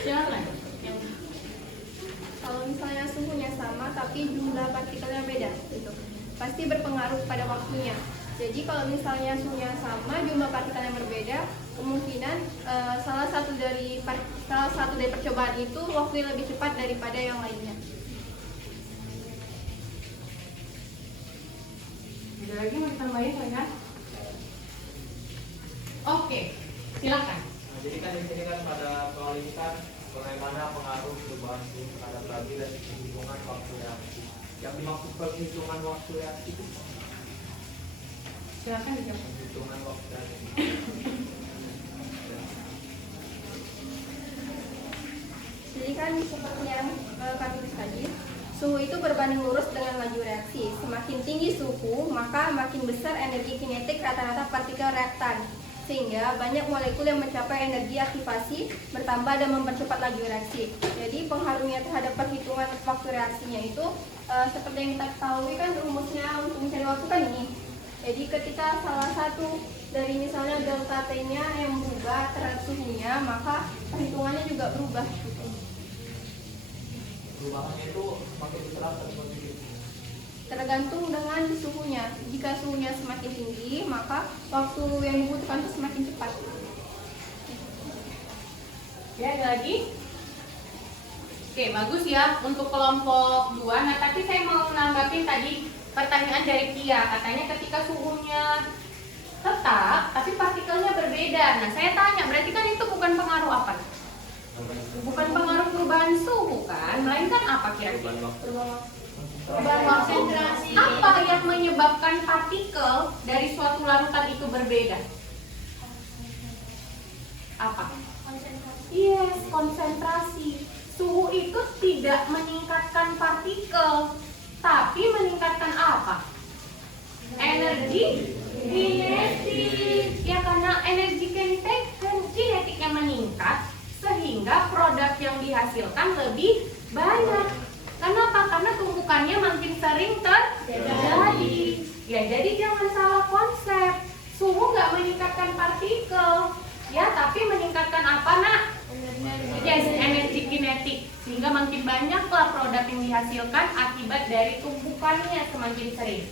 Silakan. Kalau misalnya suhunya sama tapi jumlah partikelnya beda, gitu, pasti berpengaruh pada waktunya. Jadi kalau misalnya suhunya sama, jumlah partikelnya berbeda, kemungkinan salah satu dari percobaan itu waktunya lebih cepat daripada yang lainnya. Ada lagi mau ditambahin Rehan? Oke, silakan. Nah, jadi kan di sini kan pada soal ini kan bagaimana pengaruh perubahan suhu terhadap laju dan perhitungan waktu reaksi. Yang dimaksud perhitungan waktu reaksi itu Silakan dijawab. perhitungan waktu reaksi. Jadi kan seperti yang kami tulis tadi, suhu itu berbanding lurus dengan laju reaksi. Semakin tinggi suhu, maka makin besar energi kinetik rata-rata partikel reaktan. Sehingga banyak molekul yang mencapai energi aktivasi bertambah dan mempercepat laju reaksi. Jadi pengaruhnya terhadap perhitungan waktu reaksinya itu seperti yang kita ketahui kan rumusnya untuk mencari waktu kan ini. Jadi ketika salah satu dari misalnya delta T-nya yang berubah terhadap suhunya, maka perhitungannya juga berubah gitu. Perubahannya itu makin besar atau sedikit? Tergantung dengan suhunya. Jika suhunya semakin tinggi, maka waktu yang dibutuhkan itu semakin cepat. Ya, ada lagi? Oke, bagus ya untuk kelompok 2. Nah, tapi saya mau menanggapin tadi pertanyaan dari Kia. Katanya ketika suhunya tetap, tapi partikelnya berbeda. Nah, saya tanya, berarti kan itu bukan pengaruh apa? Bukan pengaruh perubahan suhu kan? Melainkan apa kira-kira? Perubahan konsentrasi. Apa yang menyebabkan partikel dari suatu larutan itu berbeda? Apa? Yes, konsentrasi. Suhu itu tidak meningkatkan partikel, tapi meningkatkan apa? Energi kinetik. Ya, karena energi kinetiknya meningkat, sehingga produk yang dihasilkan lebih banyak. Kenapa? Karena tumpukannya makin sering terjadi. Ya, jadi jangan salah konsep. Suhu nggak meningkatkan partikel, ya, tapi meningkatkan apa, Nak? Yes, energi kinetik. Sehingga makin banyaklah produk yang dihasilkan akibat dari tumpukannya semakin sering.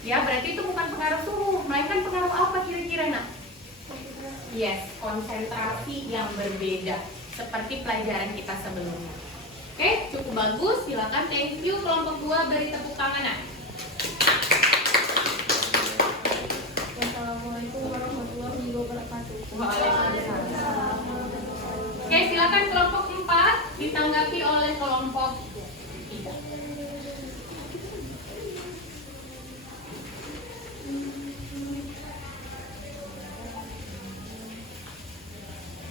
Ya, berarti itu bukan pengaruh suhu, melainkan pengaruh apa kira-kira, Nak? Yes, konsentrasi yang berbeda seperti pelajaran kita sebelumnya. Oke, cukup bagus. Silakan, thank you kelompok 2, beri tepuk tangan. Assalamualaikum warahmatullahi wabarakatuh. Waalaikumsalam. Oke, silakan kelompok 4 ditanggapi oleh kelompok 3.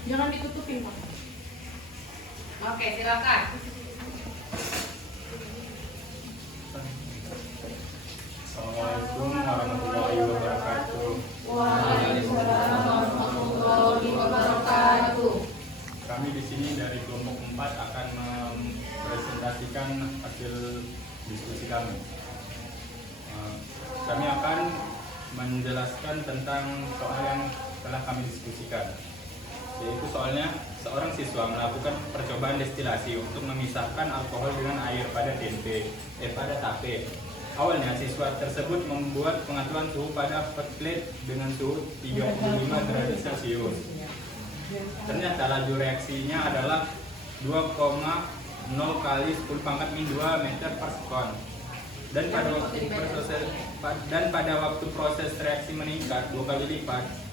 Jangan ditutupin, Pak. Oke, silakan. Assalamualaikum warahmatullahi wabarakatuh. Waalaikumsalam warahmatullahi wabarakatuh. Kami di sini dari kelompok 4 akan mempresentasikan hasil diskusi kami. Kami akan menjelaskan tentang soal yang telah kami diskusikan. Yaitu soalnya seorang siswa melakukan percobaan destilasi untuk memisahkan alkohol dengan air pada tape. Awalnya siswa tersebut membuat pengaturan suhu pada hot plate dengan suhu 35 derajat Celcius. Ternyata laju reaksinya adalah 2,0 kali 10 pangkat min 2 meter per sekon. Dan pada waktu proses reaksi meningkat 2 kali lipat.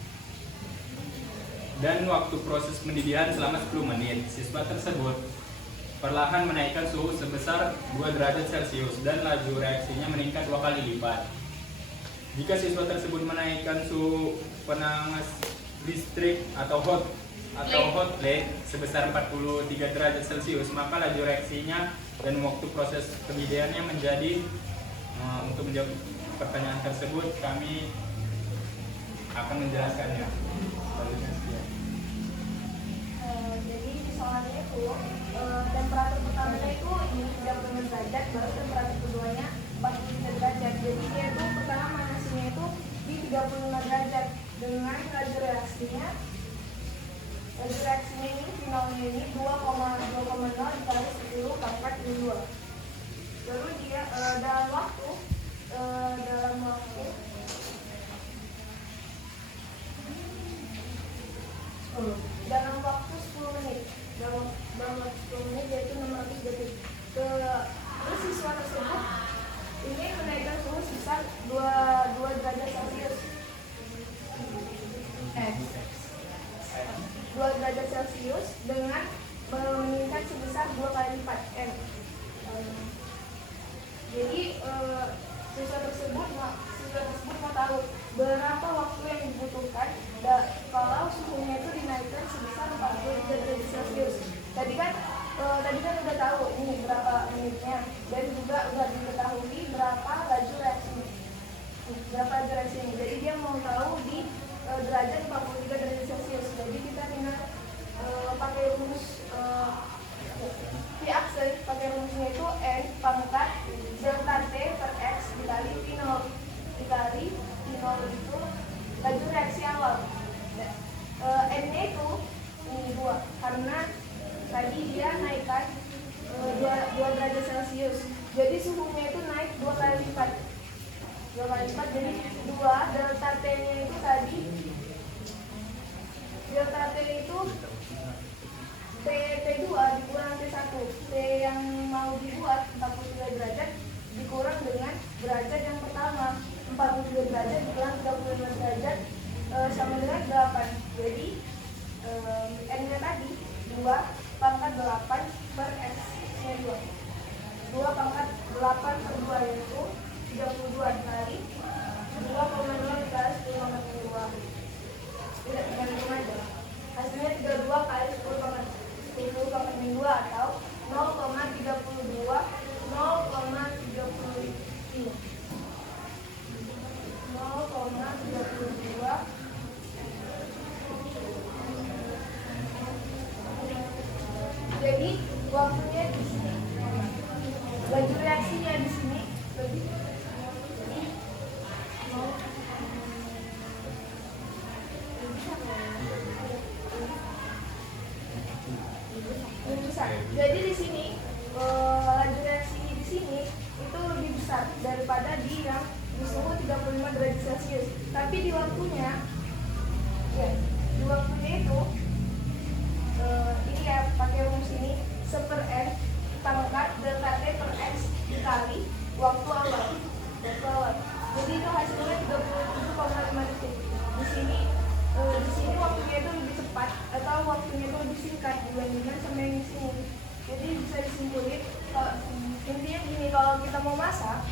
Dan waktu proses pendidikan selama 10 menit, siswa tersebut perlahan menaikkan suhu sebesar 2 derajat Celcius dan laju reaksinya meningkat 2 kali lipat. Jika siswa tersebut menaikkan suhu penanas listrik atau hot plate sebesar 43 derajat Celcius, maka laju reaksinya dan waktu proses pendidikannya menjadi untuk menjawab pertanyaan tersebut kami akan menjelaskannya. Jadi soalnya itu temperatur pertamanya itu ini 35 derajat, baru temperatur keduanya 43 derajat. Jadi dia itu pertama manasinnya itu di 35 derajat dengan laju reaksinya ini finalnya ini 2,0 dikali 10 pangkat min 2. Lalu dia dalam waktu 10 menit, dalam waktu 10 menit yaitu 600 detik. Terus siswa tersebut ini menaikkan suhu sebesar 2 derajat Celcius. 2 derajat Celcius dengan meningkat sebesar 2 kali lipat M. Jadi siswa tersebut mau tahu berapa waktu yang dibutuhkan kalau suhunya itu dinaikkan sebesar 43 derajat Celcius. Tadi kan udah tahu ini berapa menitnya dan juga udah diketahui berapa laju reaksinya. Jadi dia mau tahu di derajat 43 derajat Celcius. Jadi kita tinggal pakai rumus pakai rumusnya itu N pangkat delta T per X dikali P0 itu laju reaksi awal. N-nya itu ini 2 karena tadi dia naikkan 2 derajat Celcius. Jadi suhunya itu naik 2 kali lipat. Jadi 2 delta T-nya itu tadi delta T itu T2 dikurang T1. T yang mau dibuat 43 derajat dikurang dengan derajat yang pertama. 43 derajat dikurang 35 derajat sama dengan 8. Jadi N-nya tadi 2 pangkat 8 per X-nya 2. 2 pangkat 8 per 2 yaitu 32 dikali 2,0 dikali 10 pangkat min 2. Tidak, dengan hitung aja. Hasilnya 32 kali 10 pangkat min 2 atau 0,32 Jadi waktunya di sini, laju reaksinya di sini lebih besar. Jadi di sini laju reaksinya di sini itu lebih besar daripada di yang di suhu 35 derajat Celcius. Tapi di waktunya Ya, di waktunya itu ini ya pakai rumus ini 1/n pangkat delta T per X dikali waktu awal. Jadi itu hasilnya 37,5 detik. Di sini waktunya itu lebih cepat atau waktunya itu lebih singkat dibandingkan sama yang di sini. Jadi bisa disimpulin intinya gini, kalau kita mau masak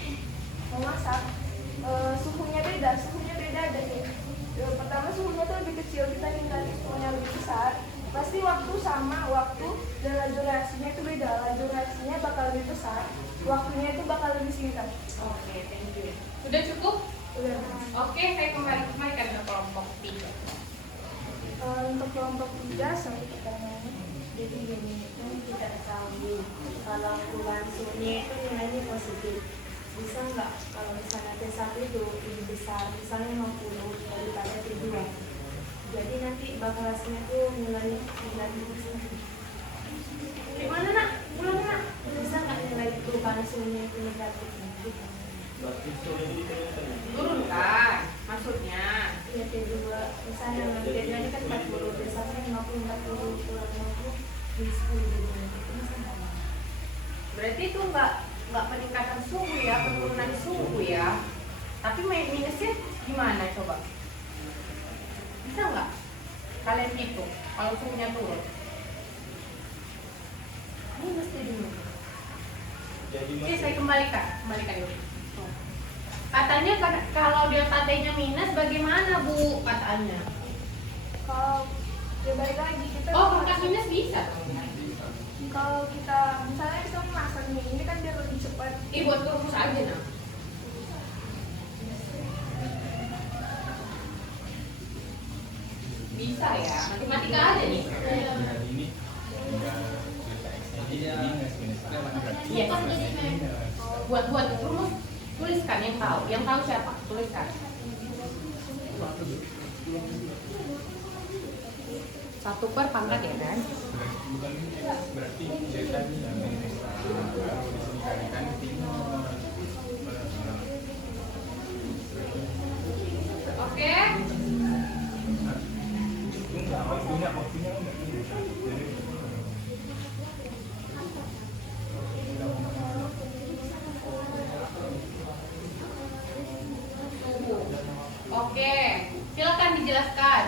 suhunya beda dan pertama suhunya tuh lebih kecil, kita tinggal suhunya lebih besar, pasti waktu sama waktu dan laju reaksinya itu beda, laju reaksinya bakal lebih besar, waktunya itu bakal lebih singkat. Oke, thank you. Sudah cukup? Udah. Oke, saya kembalikan ke kelompok 3. Untuk kelompok 3 sampai pertanyaan. Jadi gini, kan kita tahu kalau perubahan suhunya itu nilainya positif. Bisa nggak kalau misalnya T1 itu lebih besar, misalnya 50 daripada T2. Jadi nanti bakal hasilnya itu nilainya 90%. Gimana nak? Ulang nak? Bisa nggak nilai perubahan suhunya itu negatif? Turunkan, maksudnya. Ya T2, misalnya T2 ini kan 40, T1 50 kurang 50 di 10. Berarti itu nggak peningkatan suhu ya, penurunan suhu ya. Tapi minusnya gimana coba? Bisa nggak kalian hitung kalau suhunya turun? Ini mesti dulu. Oke, saya kembalikan dulu. Katanya kalau delta T-nya minus bagaimana Bu? Katanya. Kalau ya balik lagi kita Pangkat minus bisa. kalau kita misalnya kita masak nih, ini kan biar lebih cepat. Buat rumus aja nah. Bisa ya, matematika aja nih. Iya. Buat rumus tuliskan yang tahu siapa, tuliskan. 1 per pangkat ya kan? Berarti delta ini yang baru dikalikan timur. Oke. Waktunya Oke, silakan dijelaskan.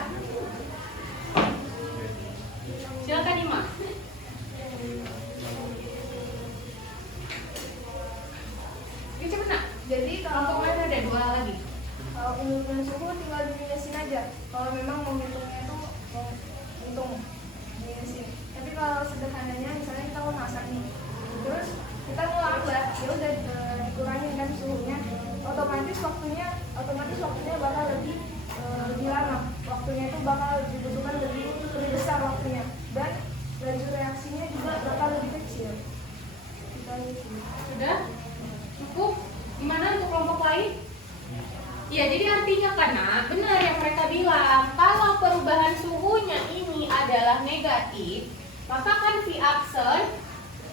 Silakan Ima. Ini coba nak. Jadi Kelompok lain ada 2 lagi. kalau penurunan suhu tinggal diminusin aja. Kalau memang mau ngitungnya itu mau hitung diminusin. Tapi kalau sederhananya misalnya kita mau masak nih, terus kita mau lambat, ya udah dikurangin kan suhunya, otomatis waktunya bakal lebih lama. Waktunya itu bakal dibutuhkan lebih besar waktunya, dan laju reaksinya juga bakal lebih kecil. Sudah? Cukup? Gimana untuk kelompok lain? Ya, jadi artinya karena benar yang mereka bilang, kalau perubahan suhunya ini adalah negatif, maka kan V aksen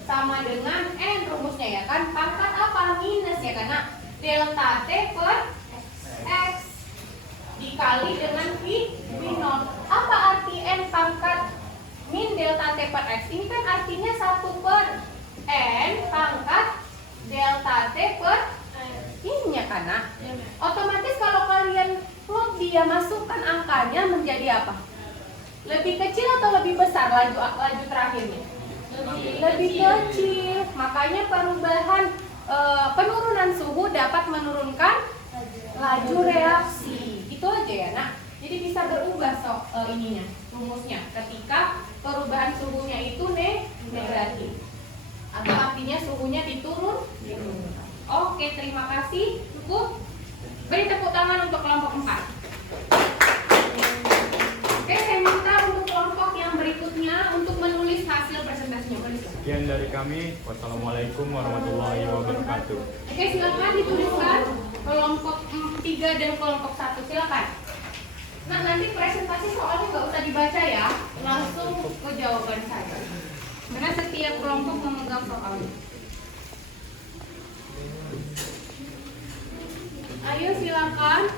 sama dengan N rumusnya ya kan, pangkat apa? Minus ya, karena delta T per X dikali dengan V0. Apa arti N pangkat min delta T per X? Ini kan artinya 1 per N pangkat delta T per ininya karena otomatis kalau kalian plot dia masukkan angkanya menjadi apa? Lebih kecil atau lebih besar laju terakhirnya? Lebih kecil. Makanya perubahan penurunan suhu dapat menurunkan laju reaksi. Itu aja ya nak. Jadi bisa berubah ininya rumusnya ketika perubahan suhunya itu negatif. Atau artinya suhunya diturun. Oke, terima kasih. Cukup. Beri tepuk tangan untuk kelompok 4. Oke, saya minta untuk kelompok yang berikutnya untuk menulis hasil presentasinya. Sekian dari kami. Wassalamualaikum warahmatullahi wabarakatuh. Oke, silakan dituliskan kelompok 3 dan kelompok 1. Silakan. Nah, nanti presentasi soalnya nggak usah dibaca ya, langsung ke jawaban saya. Karena setiap kelompok memegang soalnya. Ayo silakan.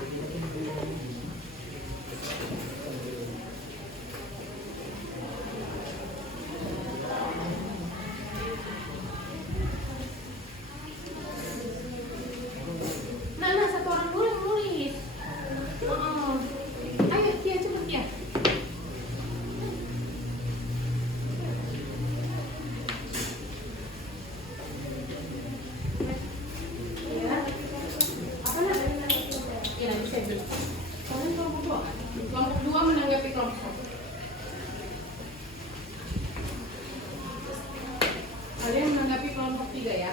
3 ya.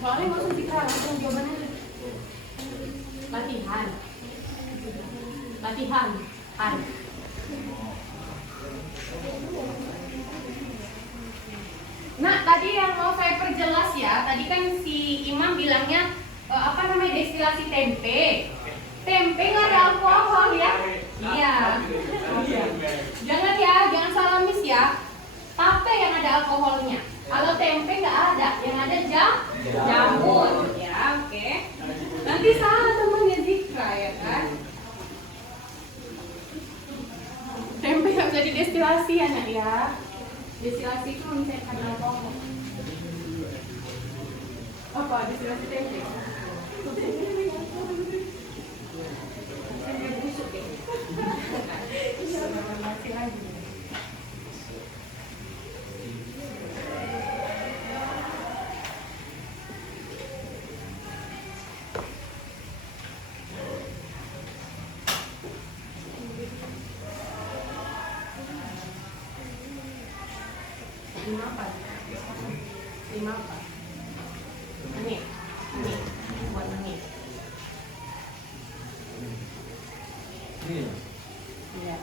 Soalnya nggak usah Zikra, langsung jawabannya. Latihan. Latihan. Han. Nah, tadi yang mau saya perjelas ya, tadi kan si Imam bilangnya apa namanya destilasi tempe. Tempe nggak ada alkohol ya? Iya. Jangan ya, jangan salah miss ya. Tape yang ada alkoholnya. Kalau tempe nggak ada, yang ada jamur ya, oke. Nanti salah temennya Zikra ya kan. Tempe nggak bisa didestilasi ya nak ya. Destilasi itu mencairkan alkohol. Apa destilasi tempe? Tempe busuk ya. Masih lagi. Lima apa? Menit. Buat menit. Iya.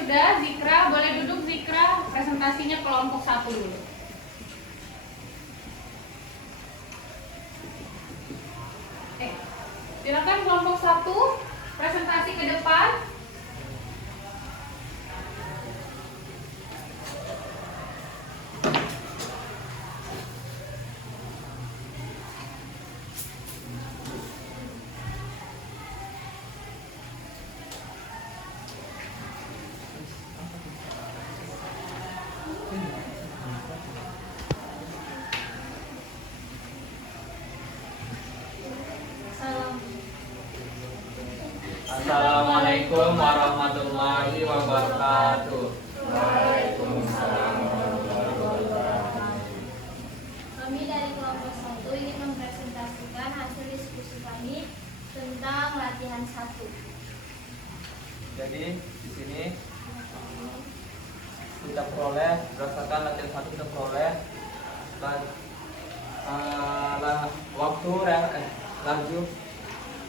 Sudah, Zikra, boleh duduk Zikra, presentasinya kelompok 1 dulu. Silakan kelompok 1, presentasi ke depan. Assalamualaikum warahmatullahi wabarakatuh. Waalaikumsalam warahmatullahi wabarakatuh. Kami dari kelompok 1 ingin mempresentasikan hasil diskusi kami tentang latihan 1. Jadi di sini kita peroleh berdasarkan latihan 1 kita peroleh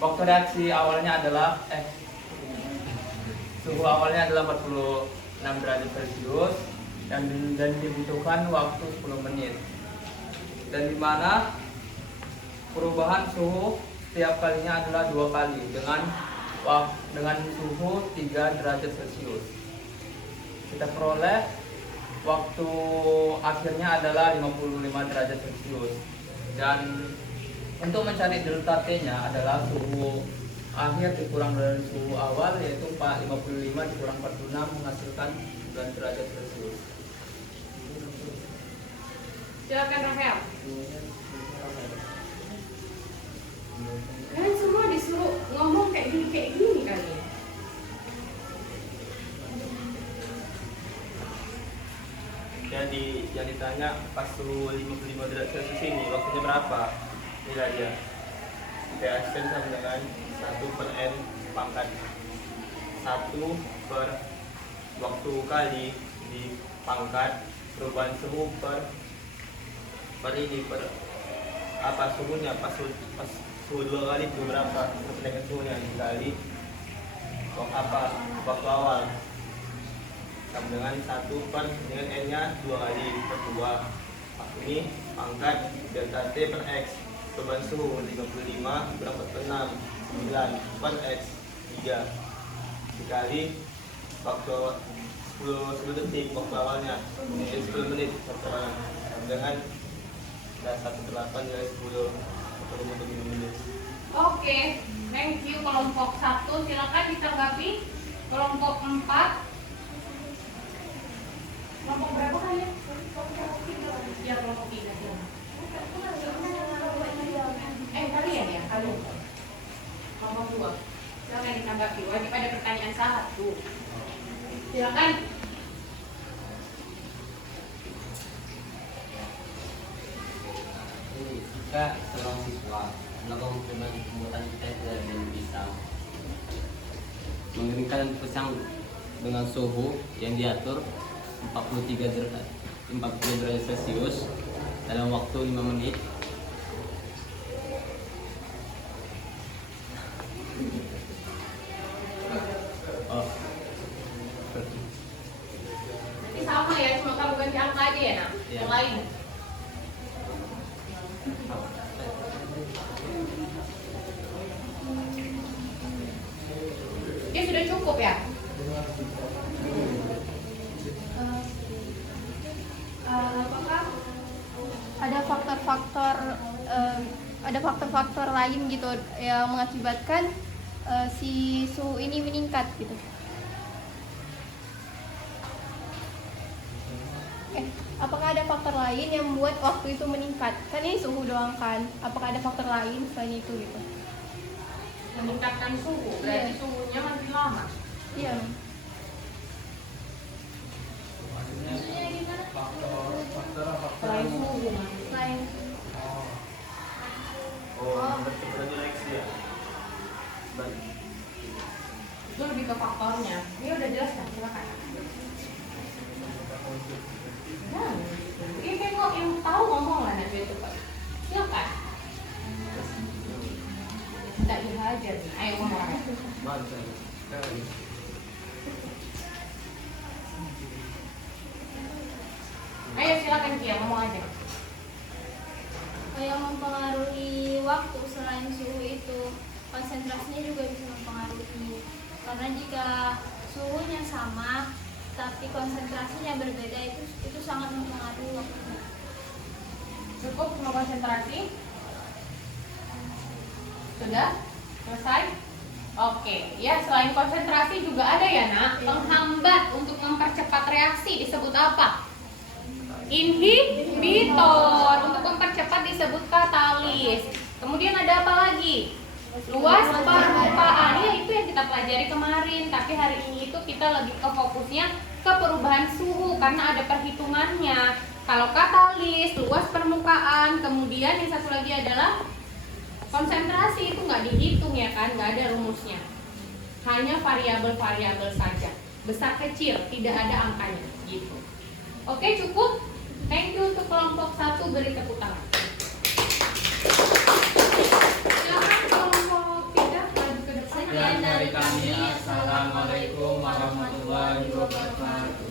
waktu reaksi awalnya adalah suhu awalnya adalah 46 derajat Celcius dan dibutuhkan waktu 10 menit. Dan di mana perubahan suhu setiap kalinya adalah 2 kali dengan suhu 3 derajat Celcius. Kita peroleh waktu akhirnya adalah 55 derajat Celcius. Dan untuk mencari delta T-nya adalah suhu akhir dikurang dari suhu awal, yaitu 55 dikurang 46 menghasilkan 9 derajat Celcius. Silakan Rahel. Kalian semua disuruh ngomong kayak gini kali. Jadi yang ditanya pas suhu 55 derajat Celcius ini waktunya berapa? Nilainya dihasilkan sama dengan 1/n pangkat 1 per waktu kali di pangkat perubahan suhu per suhunya pas suhu 2 kali itu berapa kenaikan suhunya dikali waktu awal sama dengan 1 per dengan n nya 2 kali per 2. Ini pangkat delta T per x perubahan suhu 55 kurang 46 9 per x 3 dikali waktu 10 detik waktu awalnya 10 menit waktu awalnya dengan 18 dari 10 untuk menit. Oke, thank you kelompok 1. Silakan ditanggapi kelompok 4. Kelompok berapa kalian? Biar kelompok 3 ya. Kalian ya, kalian. Kelompok 2. Silakan ditanggapi. Wajib ada pertanyaan 1. Silakan. Jika seorang siswa melakukan pembuatan tes dan pisang, mengeringkan pisang dengan suhu yang diatur 43 derajat Celcius dalam waktu 5 menit. Ini sama ya, cuma kamu ganti angka aja ya, nak? Iya. Yang lain. Ya sudah cukup ya? Apakah ada faktor-faktor lain gitu yang mengakibatkan si suhu ini meningkat gitu? Apakah ada faktor lain yang membuat waktu itu meningkat? Kan ini suhu doang kan? Apakah ada faktor lain selain itu gitu? Meningkatkan suhu, berarti suhunya makin lama. Iya. Selain suhu, Selain Berarti next ya. Baik. itu lebih ke faktornya. Ini udah jelas kan? Silakan. Nah, ini kayak kok yang tahu ngomong lah nanti itu Pak. Silakan. Tidak dihajar nih. Ayo ngomong. Ayo silakan Kia, ngomong aja. Yang mempengaruhi waktu selain suhu itu, konsentrasinya juga bisa mempengaruhi. Karena jika suhunya sama tapi konsentrasinya berbeda, itu sangat mempengaruhi waktunya. Cukup cuma konsentrasi? Sudah? Selesai? Oke, ya selain konsentrasi juga ada ya nak, penghambat untuk mempercepat reaksi disebut apa? Inhibitor. Untuk mempercepat disebut katalis. Kemudian ada apa lagi? Luas permukaan. Ya itu yang kita pelajari kemarin, tapi hari ini itu kita lebih ke fokusnya ke perubahan suhu karena ada perhitungannya. Kalau katalis, luas permukaan, kemudian yang satu lagi adalah konsentrasi, itu nggak dihitung ya kan, nggak ada rumusnya. Hanya variabel-variabel saja. Besar kecil, tidak ada angkanya gitu. Oke, cukup. Thank you untuk kelompok 1, beri tepuk tangan. Silakan kelompok 3 maju ke depan. Sekian dari kami. Assalamualaikum warahmatullahi wabarakatuh.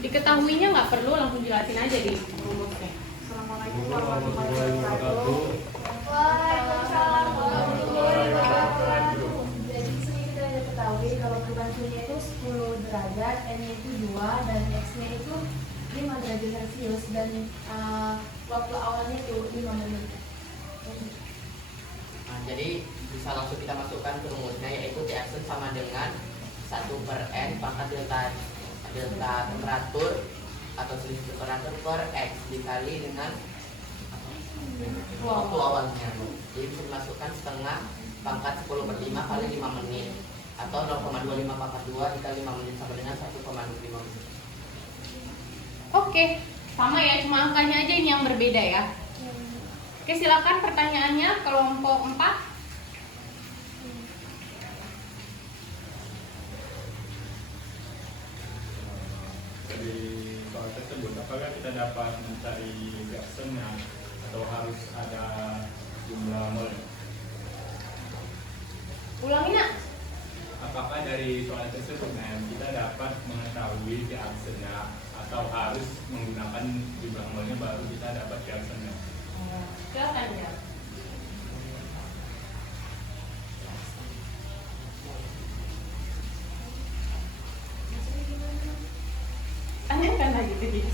Diketahuinya nggak perlu, langsung jelasin aja di rumusnya. Assalamualaikum warahmatullahi wabarakatuh. Waalaikumsalam warahmatullahi wabarakatuh. Jadi di sini kita sudah ketahui kalau perubahan suhunya itu 10 derajat, N-nya itu 2 dan X-nya itu 5 derajat Celcius dan waktu awalnya itu 5 menit. Nah, jadi bisa langsung kita masukkan ke rumusnya, yaitu T sama dengan 1/N pangkat delta temperatur atau selisih temperatur per X dikali dengan waktu awalnya. Jadi bisa dimasukkan setengah pangkat 10/5 kali 5 menit atau 0,25 pangkat 2 dikali 5 menit sama dengan 1,25 menit. Oke, sama ya, cuma angkanya aja ini yang berbeda ya. Oke, silakan pertanyaannya kelompok 4. Dari soal tersebut, apakah kita dapat mencari reaksinya atau harus ada jumlah mol? Ulangi nak. Apakah dari soal tersebut kita dapat mengetahui reaksinya atau harus menggunakan jumlah molnya baru kita dapat reaksinya? Silakan ya. Tanyakan lagi ke dia.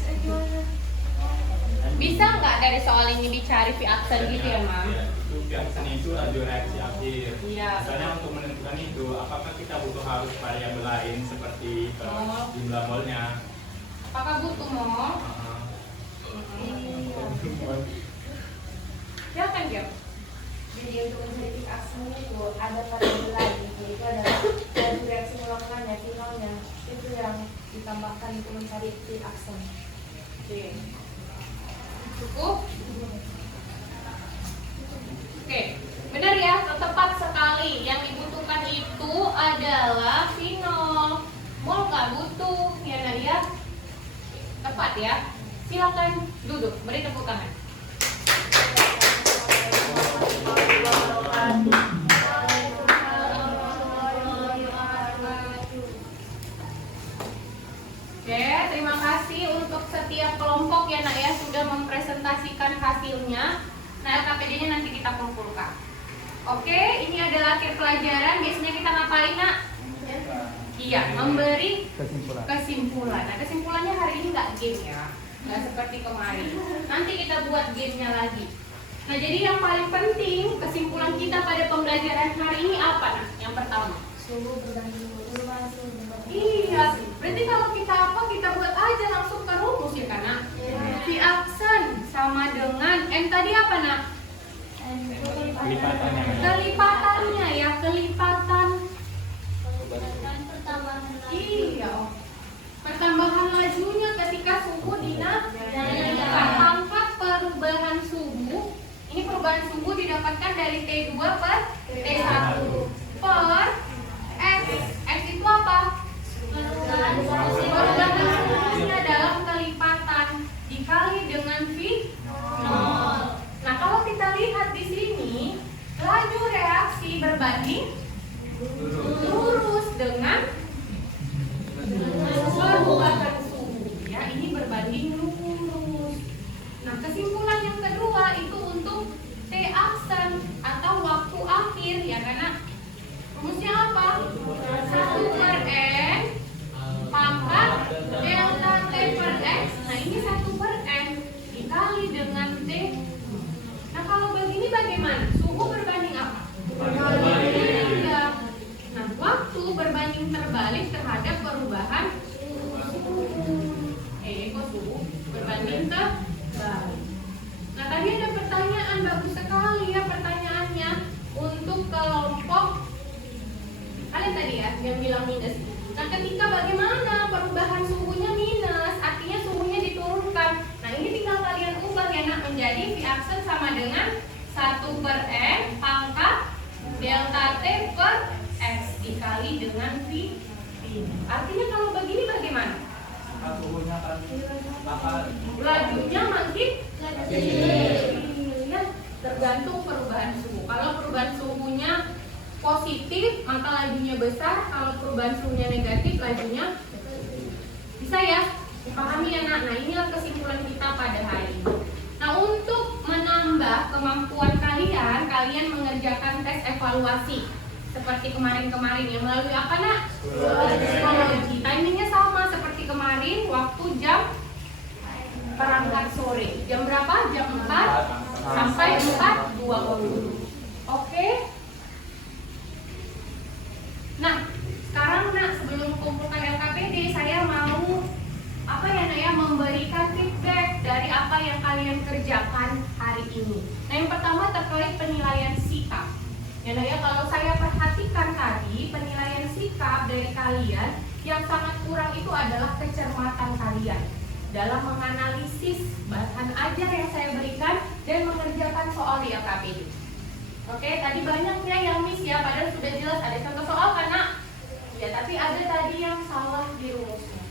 Bisa nggak dari soal ini dicari V aksen gitu ya, Mam? itu Pearson itu laju reaksi akhir. Iya. Misalnya untuk menentukan itu, apakah kita butuh harus variabel lain seperti jumlah molnya? Apakah butuh mol? Ya kan Jam? Jadi untuk mencari aksen itu ada variabel lain, yaitu adalah dari reaksi molakularnya, finalnya, itu yang ditambahkan untuk mencari aksen. Oke. Cukup? Oke, benar ya, tepat sekali. Yang dibutuhkan itu adalah finol. Mol nggak butuh, ya Nadia? Tepat ya. Silakan duduk, beri tepuk tangan. Oke, terima kasih untuk setiap kelompok ya Nak ya sudah mempresentasikan hasilnya. Nah, LKPD-nya nanti kita kumpulkan. Oke, ini adalah akhir pelajaran. Biasanya kita ngapain Nak? Iya, memberi kesimpulan. Nah, kesimpulannya hari ini nggak game ya, nggak seperti kemarin. Nanti kita buat gamenya lagi. Nah, jadi yang paling penting kesimpulan kita pada pembelajaran hari ini apa Nah? Yang pertama. Suhu berbanding perubahan suhu berbanding. Iya, berarti kalau kita apa kita buat aja langsung ke rumus ya kan Nak? V aksen sama dengan M tadi apa Nak? Kelipatannya. Kelipatannya ya, kelipatan. Pertambahan Iya. Pertambahan lajunya ketika suhu dinaikkan. Pangkat perubahan suhu. Ini perubahan suhu didapatkan dari T2 per T1 per X. X itu apa? Perubahan suhunya dalam kelipatan dikali dengan V nol. Nah, kalau kita lihat di sini, laju reaksi berbanding lurus dengan perubahan suhu. Ya, ini berbanding lurus. Nah, kesimpulan yang kedua itu untuk T aksen atau waktu akhir ya, karena rumusnya apa? 1/n pangkat delta T per X. Nah, ini 1/n dikali dengan T. Nah, kalau begini bagaimana? Suhu berbanding apa? Iya. Nah, waktu berbanding terbalik terhadap perubahan suhu. Kok suhu berbanding terbalik. Nah, tadi ada pertanyaan bagus sekali ya pertanyaannya untuk kelompok kalian tadi ya yang bilang minus. Nah, ketika bagaimana perubahan suhunya minus, artinya suhunya diturunkan. Nah, ini tinggal kalian ubah ya Nak menjadi V aksen sama dengan 1/n pangkat delta T per X dikali dengan V. Artinya kalau begini bagaimana? Lajunya makin ya, tergantung perubahan suhu. Kalau perubahan suhunya positif maka lajunya besar, kalau perubahan suhunya negatif lajunya bisa ya dipahami ya Nak. Nah, inilah kesimpulan kita pada hari ini. Nah, untuk menambah kemampuan kalian, kalian mengerjakan tes evaluasi seperti kemarin-kemarin ya, melalui apa Nak? Psikologi. Timingnya sama seperti kemarin, waktu jam perangkat sore. Jam berapa? Jam 4 sampai 4.20. Oke? Nah, sekarang Nak sebelum kumpulkan LKPD, saya mau apa ya Nak ya, memberikan feedback dari apa yang kalian kerjakan hari ini. Nah, yang pertama terkait penilaian sikap. Ya Nak ya, kalau saya perhatikan tadi penilaian sikap dari kalian yang sangat kurang itu adalah kecermatan kalian dalam menganalisis bahan ajar yang saya berikan dan mengerjakan soal di LKPD. Oke, tadi banyaknya yang miss ya, padahal sudah jelas ada contoh soal karena ya, tapi ada tadi yang salah di rumusnya.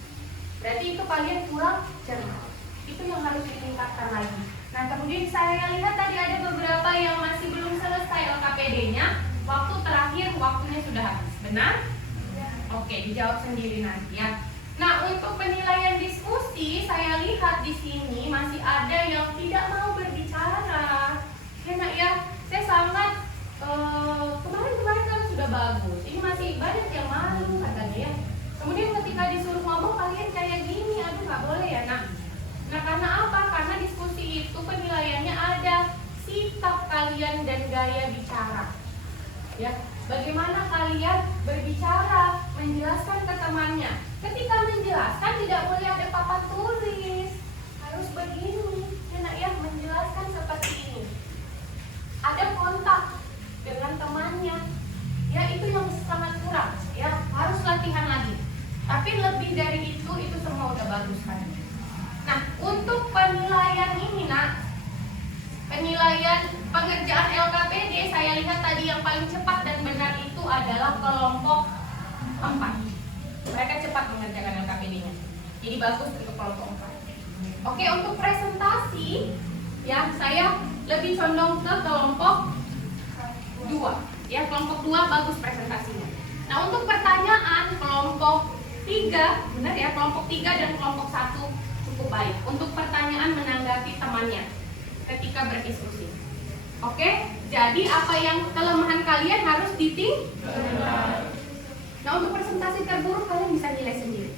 Berarti itu kalian kurang cermat. Itu yang harus ditingkatkan lagi. Nah, kemudian saya lihat tadi ada beberapa yang masih belum selesai LKPD-nya. Waktu terakhir, waktunya sudah habis. Benar? Oke, dijawab sendiri nanti ya. Nah, untuk penilaian diskusi, saya lihat di sini masih ada yang tidak mau berbicara. Ya Nak ya, saya sangat kemarin kan sudah bagus. Ini masih banyak yang malu katanya ya. Kemudian ketika disuruh ngomong kalian kayak gini, aduh nggak boleh ya Nak. Nah, karena apa? Karena diskusi itu penilaiannya ada sikap kalian dan gaya bicara. Ya, bagaimana kalian berbicara, menjelaskan ke temannya. Ketika menjelaskan tidak boleh ada papan tulis, harus begini, ya nak ya, menjelaskan seperti ini. Ada kontak dengan temannya, ya itu yang sangat kurang, ya harus latihan lagi. Tapi lebih dari itu semua udah bagus kan. Nah, untuk penilaian ini nak, penilaian pengerjaan LKPD saya lihat tadi yang paling cepat dan benar itu adalah kelompok 4. Mereka cepat mengerjakan LKPD-nya. Jadi bagus untuk kelompok 4. Oke, untuk presentasi ya saya lebih condong ke kelompok 2. Ya, kelompok 2 bagus presentasinya. Nah, untuk pertanyaan kelompok 3, benar ya, kelompok 3 dan kelompok 1 cukup baik. Untuk pertanyaan menanggapi temannya ketika berdiskusi. Oke, jadi apa yang kelemahan kalian harus ditingkatkan. Nah, untuk presentasi terburuk kalian bisa nilai sendiri,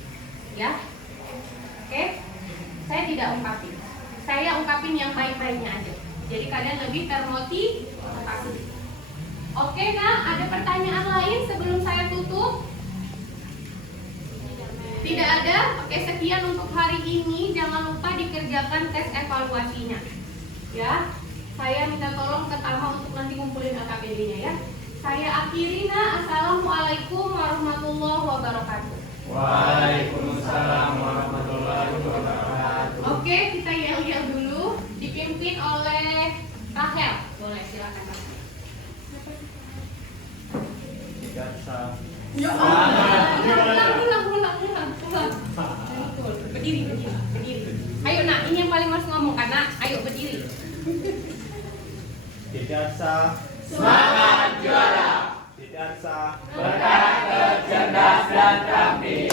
ya. Oke, saya tidak ungkapin. Saya ungkapin yang baik-baiknya aja. Jadi kalian lebih termotivasi. Oke, nah, ada pertanyaan lain sebelum saya tutup? Tidak ada? Oke, sekian untuk hari ini. Jangan lupa dikerjakan tes evaluasinya. Ya, saya minta tolong ke Tama untuk nanti ngumpulin LKPD-nya ya. Saya akhiri. Assalamualaikum warahmatullahi wabarakatuh. Waalaikumsalam warahmatullahi wabarakatuh. Oke, kita yel-yel dulu. Dipimpin oleh Rahel. Boleh, silakan Rahel. Ya Allah, ulang. Berdiri. Ayo nak, ini yang paling harus ngomong kan nak. Ayo berdiri. Tidak sah. Semangat juara. Tidak sah. Berkarakter cerdas dan ramping.